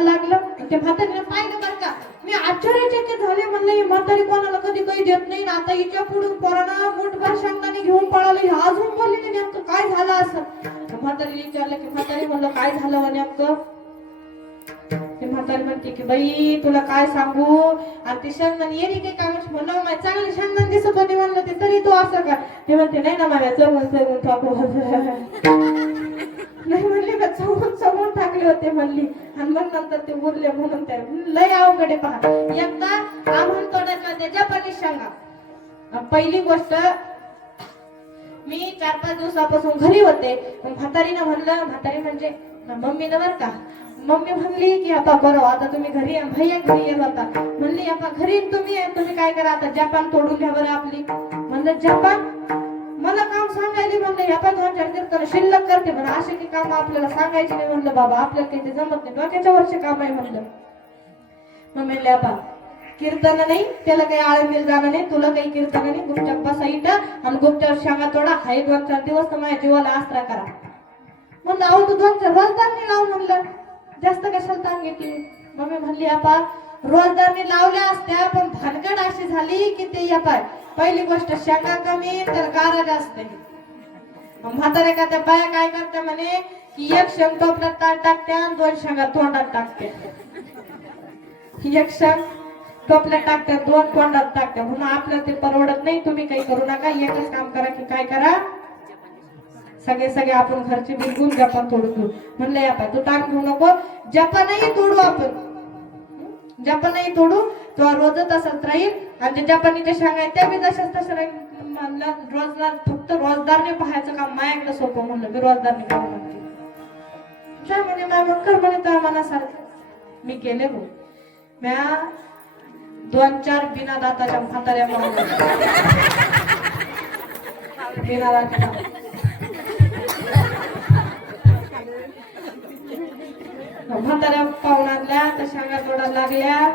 लागलं. ते म्हातारीने पाहिलं बरं का, मी आश्चर्यचकित झाले. म्हणलं ही म्हातारी कोणाला कधी काही देत नाही, आता हिच्या पुढून पोरांना मूठभर शेंगदाणे घेऊन पळाले, अजून बोलली नाही, नेमकं काय झालं असं. म्हातारी विचारलं की म्हातारी म्हणलं काय झालं नेमकं. ते म्हातारी म्हणते की बाई तुला काय सांगू, आणि ती शेंगदाण येरी काही कामच म्हणलं माझी चांगली शेंगदाण दिसत होती म्हणलं ते तरी तू असं का. ते म्हणते नाही ना माझ्या चवून टाकू नाही म्हणली का चवून टाकले होते म्हणली, आणि मग नंतर ते उरले म्हणून त्या लय अवघडे पहा. एकदा आम्हाला तोडायच्या त्याच्या पण शेंगा. पहिली गोष्ट मी 4-5 दिवसापासून घरी होते. म्हातारीनं म्हणलं, म्हातारी म्हणजे मम्मीनं बरं का, मम्मी म्हणली की आता बरं आता तुम्ही घरी भैया घरी येत होता, म्हणली आता घरी तुम्ही काय करा आता जपान तोडून घ्या बरं आपली. म्हणलं जपान मला काम सांगायली, म्हणलं या 2-4 कीर्तन शिल्लक करते म्हणून असे की काम आपल्याला सांगायचे नाही. म्हणलं बाबा आपल्याला काही ते जमत नाही, डोक्याच्या वरचे काम आहे म्हणलं. मग म्हणले आपा कीर्तन नाही त्याला काही आळंदीला जाणं नाही, तुला काही कीर्तन नाही, गुपचाप बसा इथं आणि गुपचाप शेंगा तोडा, हाय 2-4 दिवस तर माझ्या जीवाला आसरा करा. म्हणलं अहो तू 2-4 रोजदारनी लाव म्हणलं, जास्त कशाला ताण घेतली. मम्मी म्हणली आपा रोजदारनी लावल्या असत्या पण भानगड अशी झाली की ते येपाय. पहिली गोष्ट शेंगा कमी तर गारा जास्त. म्हातारे का त्या बाया काय करते म्हणे की 1 शेंग टोपल्यात ताट टाकत्या आणि 2 शेंगा तोंडात टाकते. 1 शेंग टोपल्यात टाकत्या 2 तोंडात टाकत्या, म्हणून आपल्याला ते परवडत नाही. तुम्ही काही करू नका, एकच काम करा की काय करा सगळे आपण घरचे बिलकुल जपान तोडू घेऊ. म्हणलं या तू टाक घेऊ नको, जपानही तोडू आपण, जपानही तोडू तो रोज तसंच राहील. आणि जे जपानीच्या शेंगा आहेत त्या बी तशाच तसं राहील. म्हणलं रोजदार फक्त रोजदारने पाहायचं काम माझ्याकडे सोपं. म्हणलं मी रोजदारने पाहू म्हणते काय म्हणे मग कर म्हणे तर मनासारखं. मी केले हो, म्या 2-4 बिना दाताच्या म्हाताऱ्या बिना दाताच्या म्हाताऱ्या पाहून आणल्या तर शेंगा तोडायला लागल्या.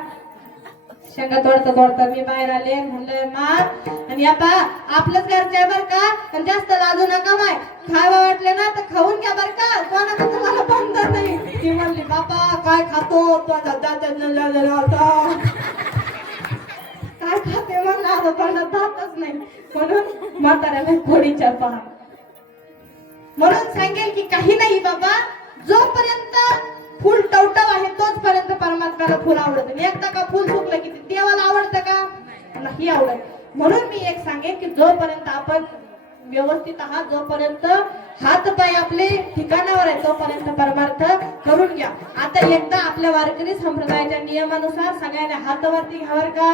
शेंगा तोडता मी बाहेर आले. म्हणलं मा आणि आता आपलंच घरचं आहे बर का, पण जास्त लाजू नका माय, खायला वाटले ना तर खाऊन घ्या बर का, कोणाचं तुम्हाला बंद नाही. ती म्हणली बाबा काय खातो काय खाते म्हणलं आता कोणाला जातच नाही. म्हणून म्हाताऱ्याला गोडीच्या पहा. म्हणून सांगेल की काही नाही बाबा, जोपर्यंत फुल टवटव आहे तोचपर्यंत परमात्म्याला फुल आवडत. एकदा का फुल सुकलं की देवाला आवडतं का, नाही आवडत. म्हणून मी एक सांगेन की जोपर्यंत आपण व्यवस्थित आहात, जोपर्यंत हात पाय आपले ठिकाणावर आहे तोपर्यंत परमार्थ करून घ्या. आता एकदा आपल्या वारकरी संप्रदायाच्या नियमानुसार सगळ्यांना हात वरती घ्यावर का.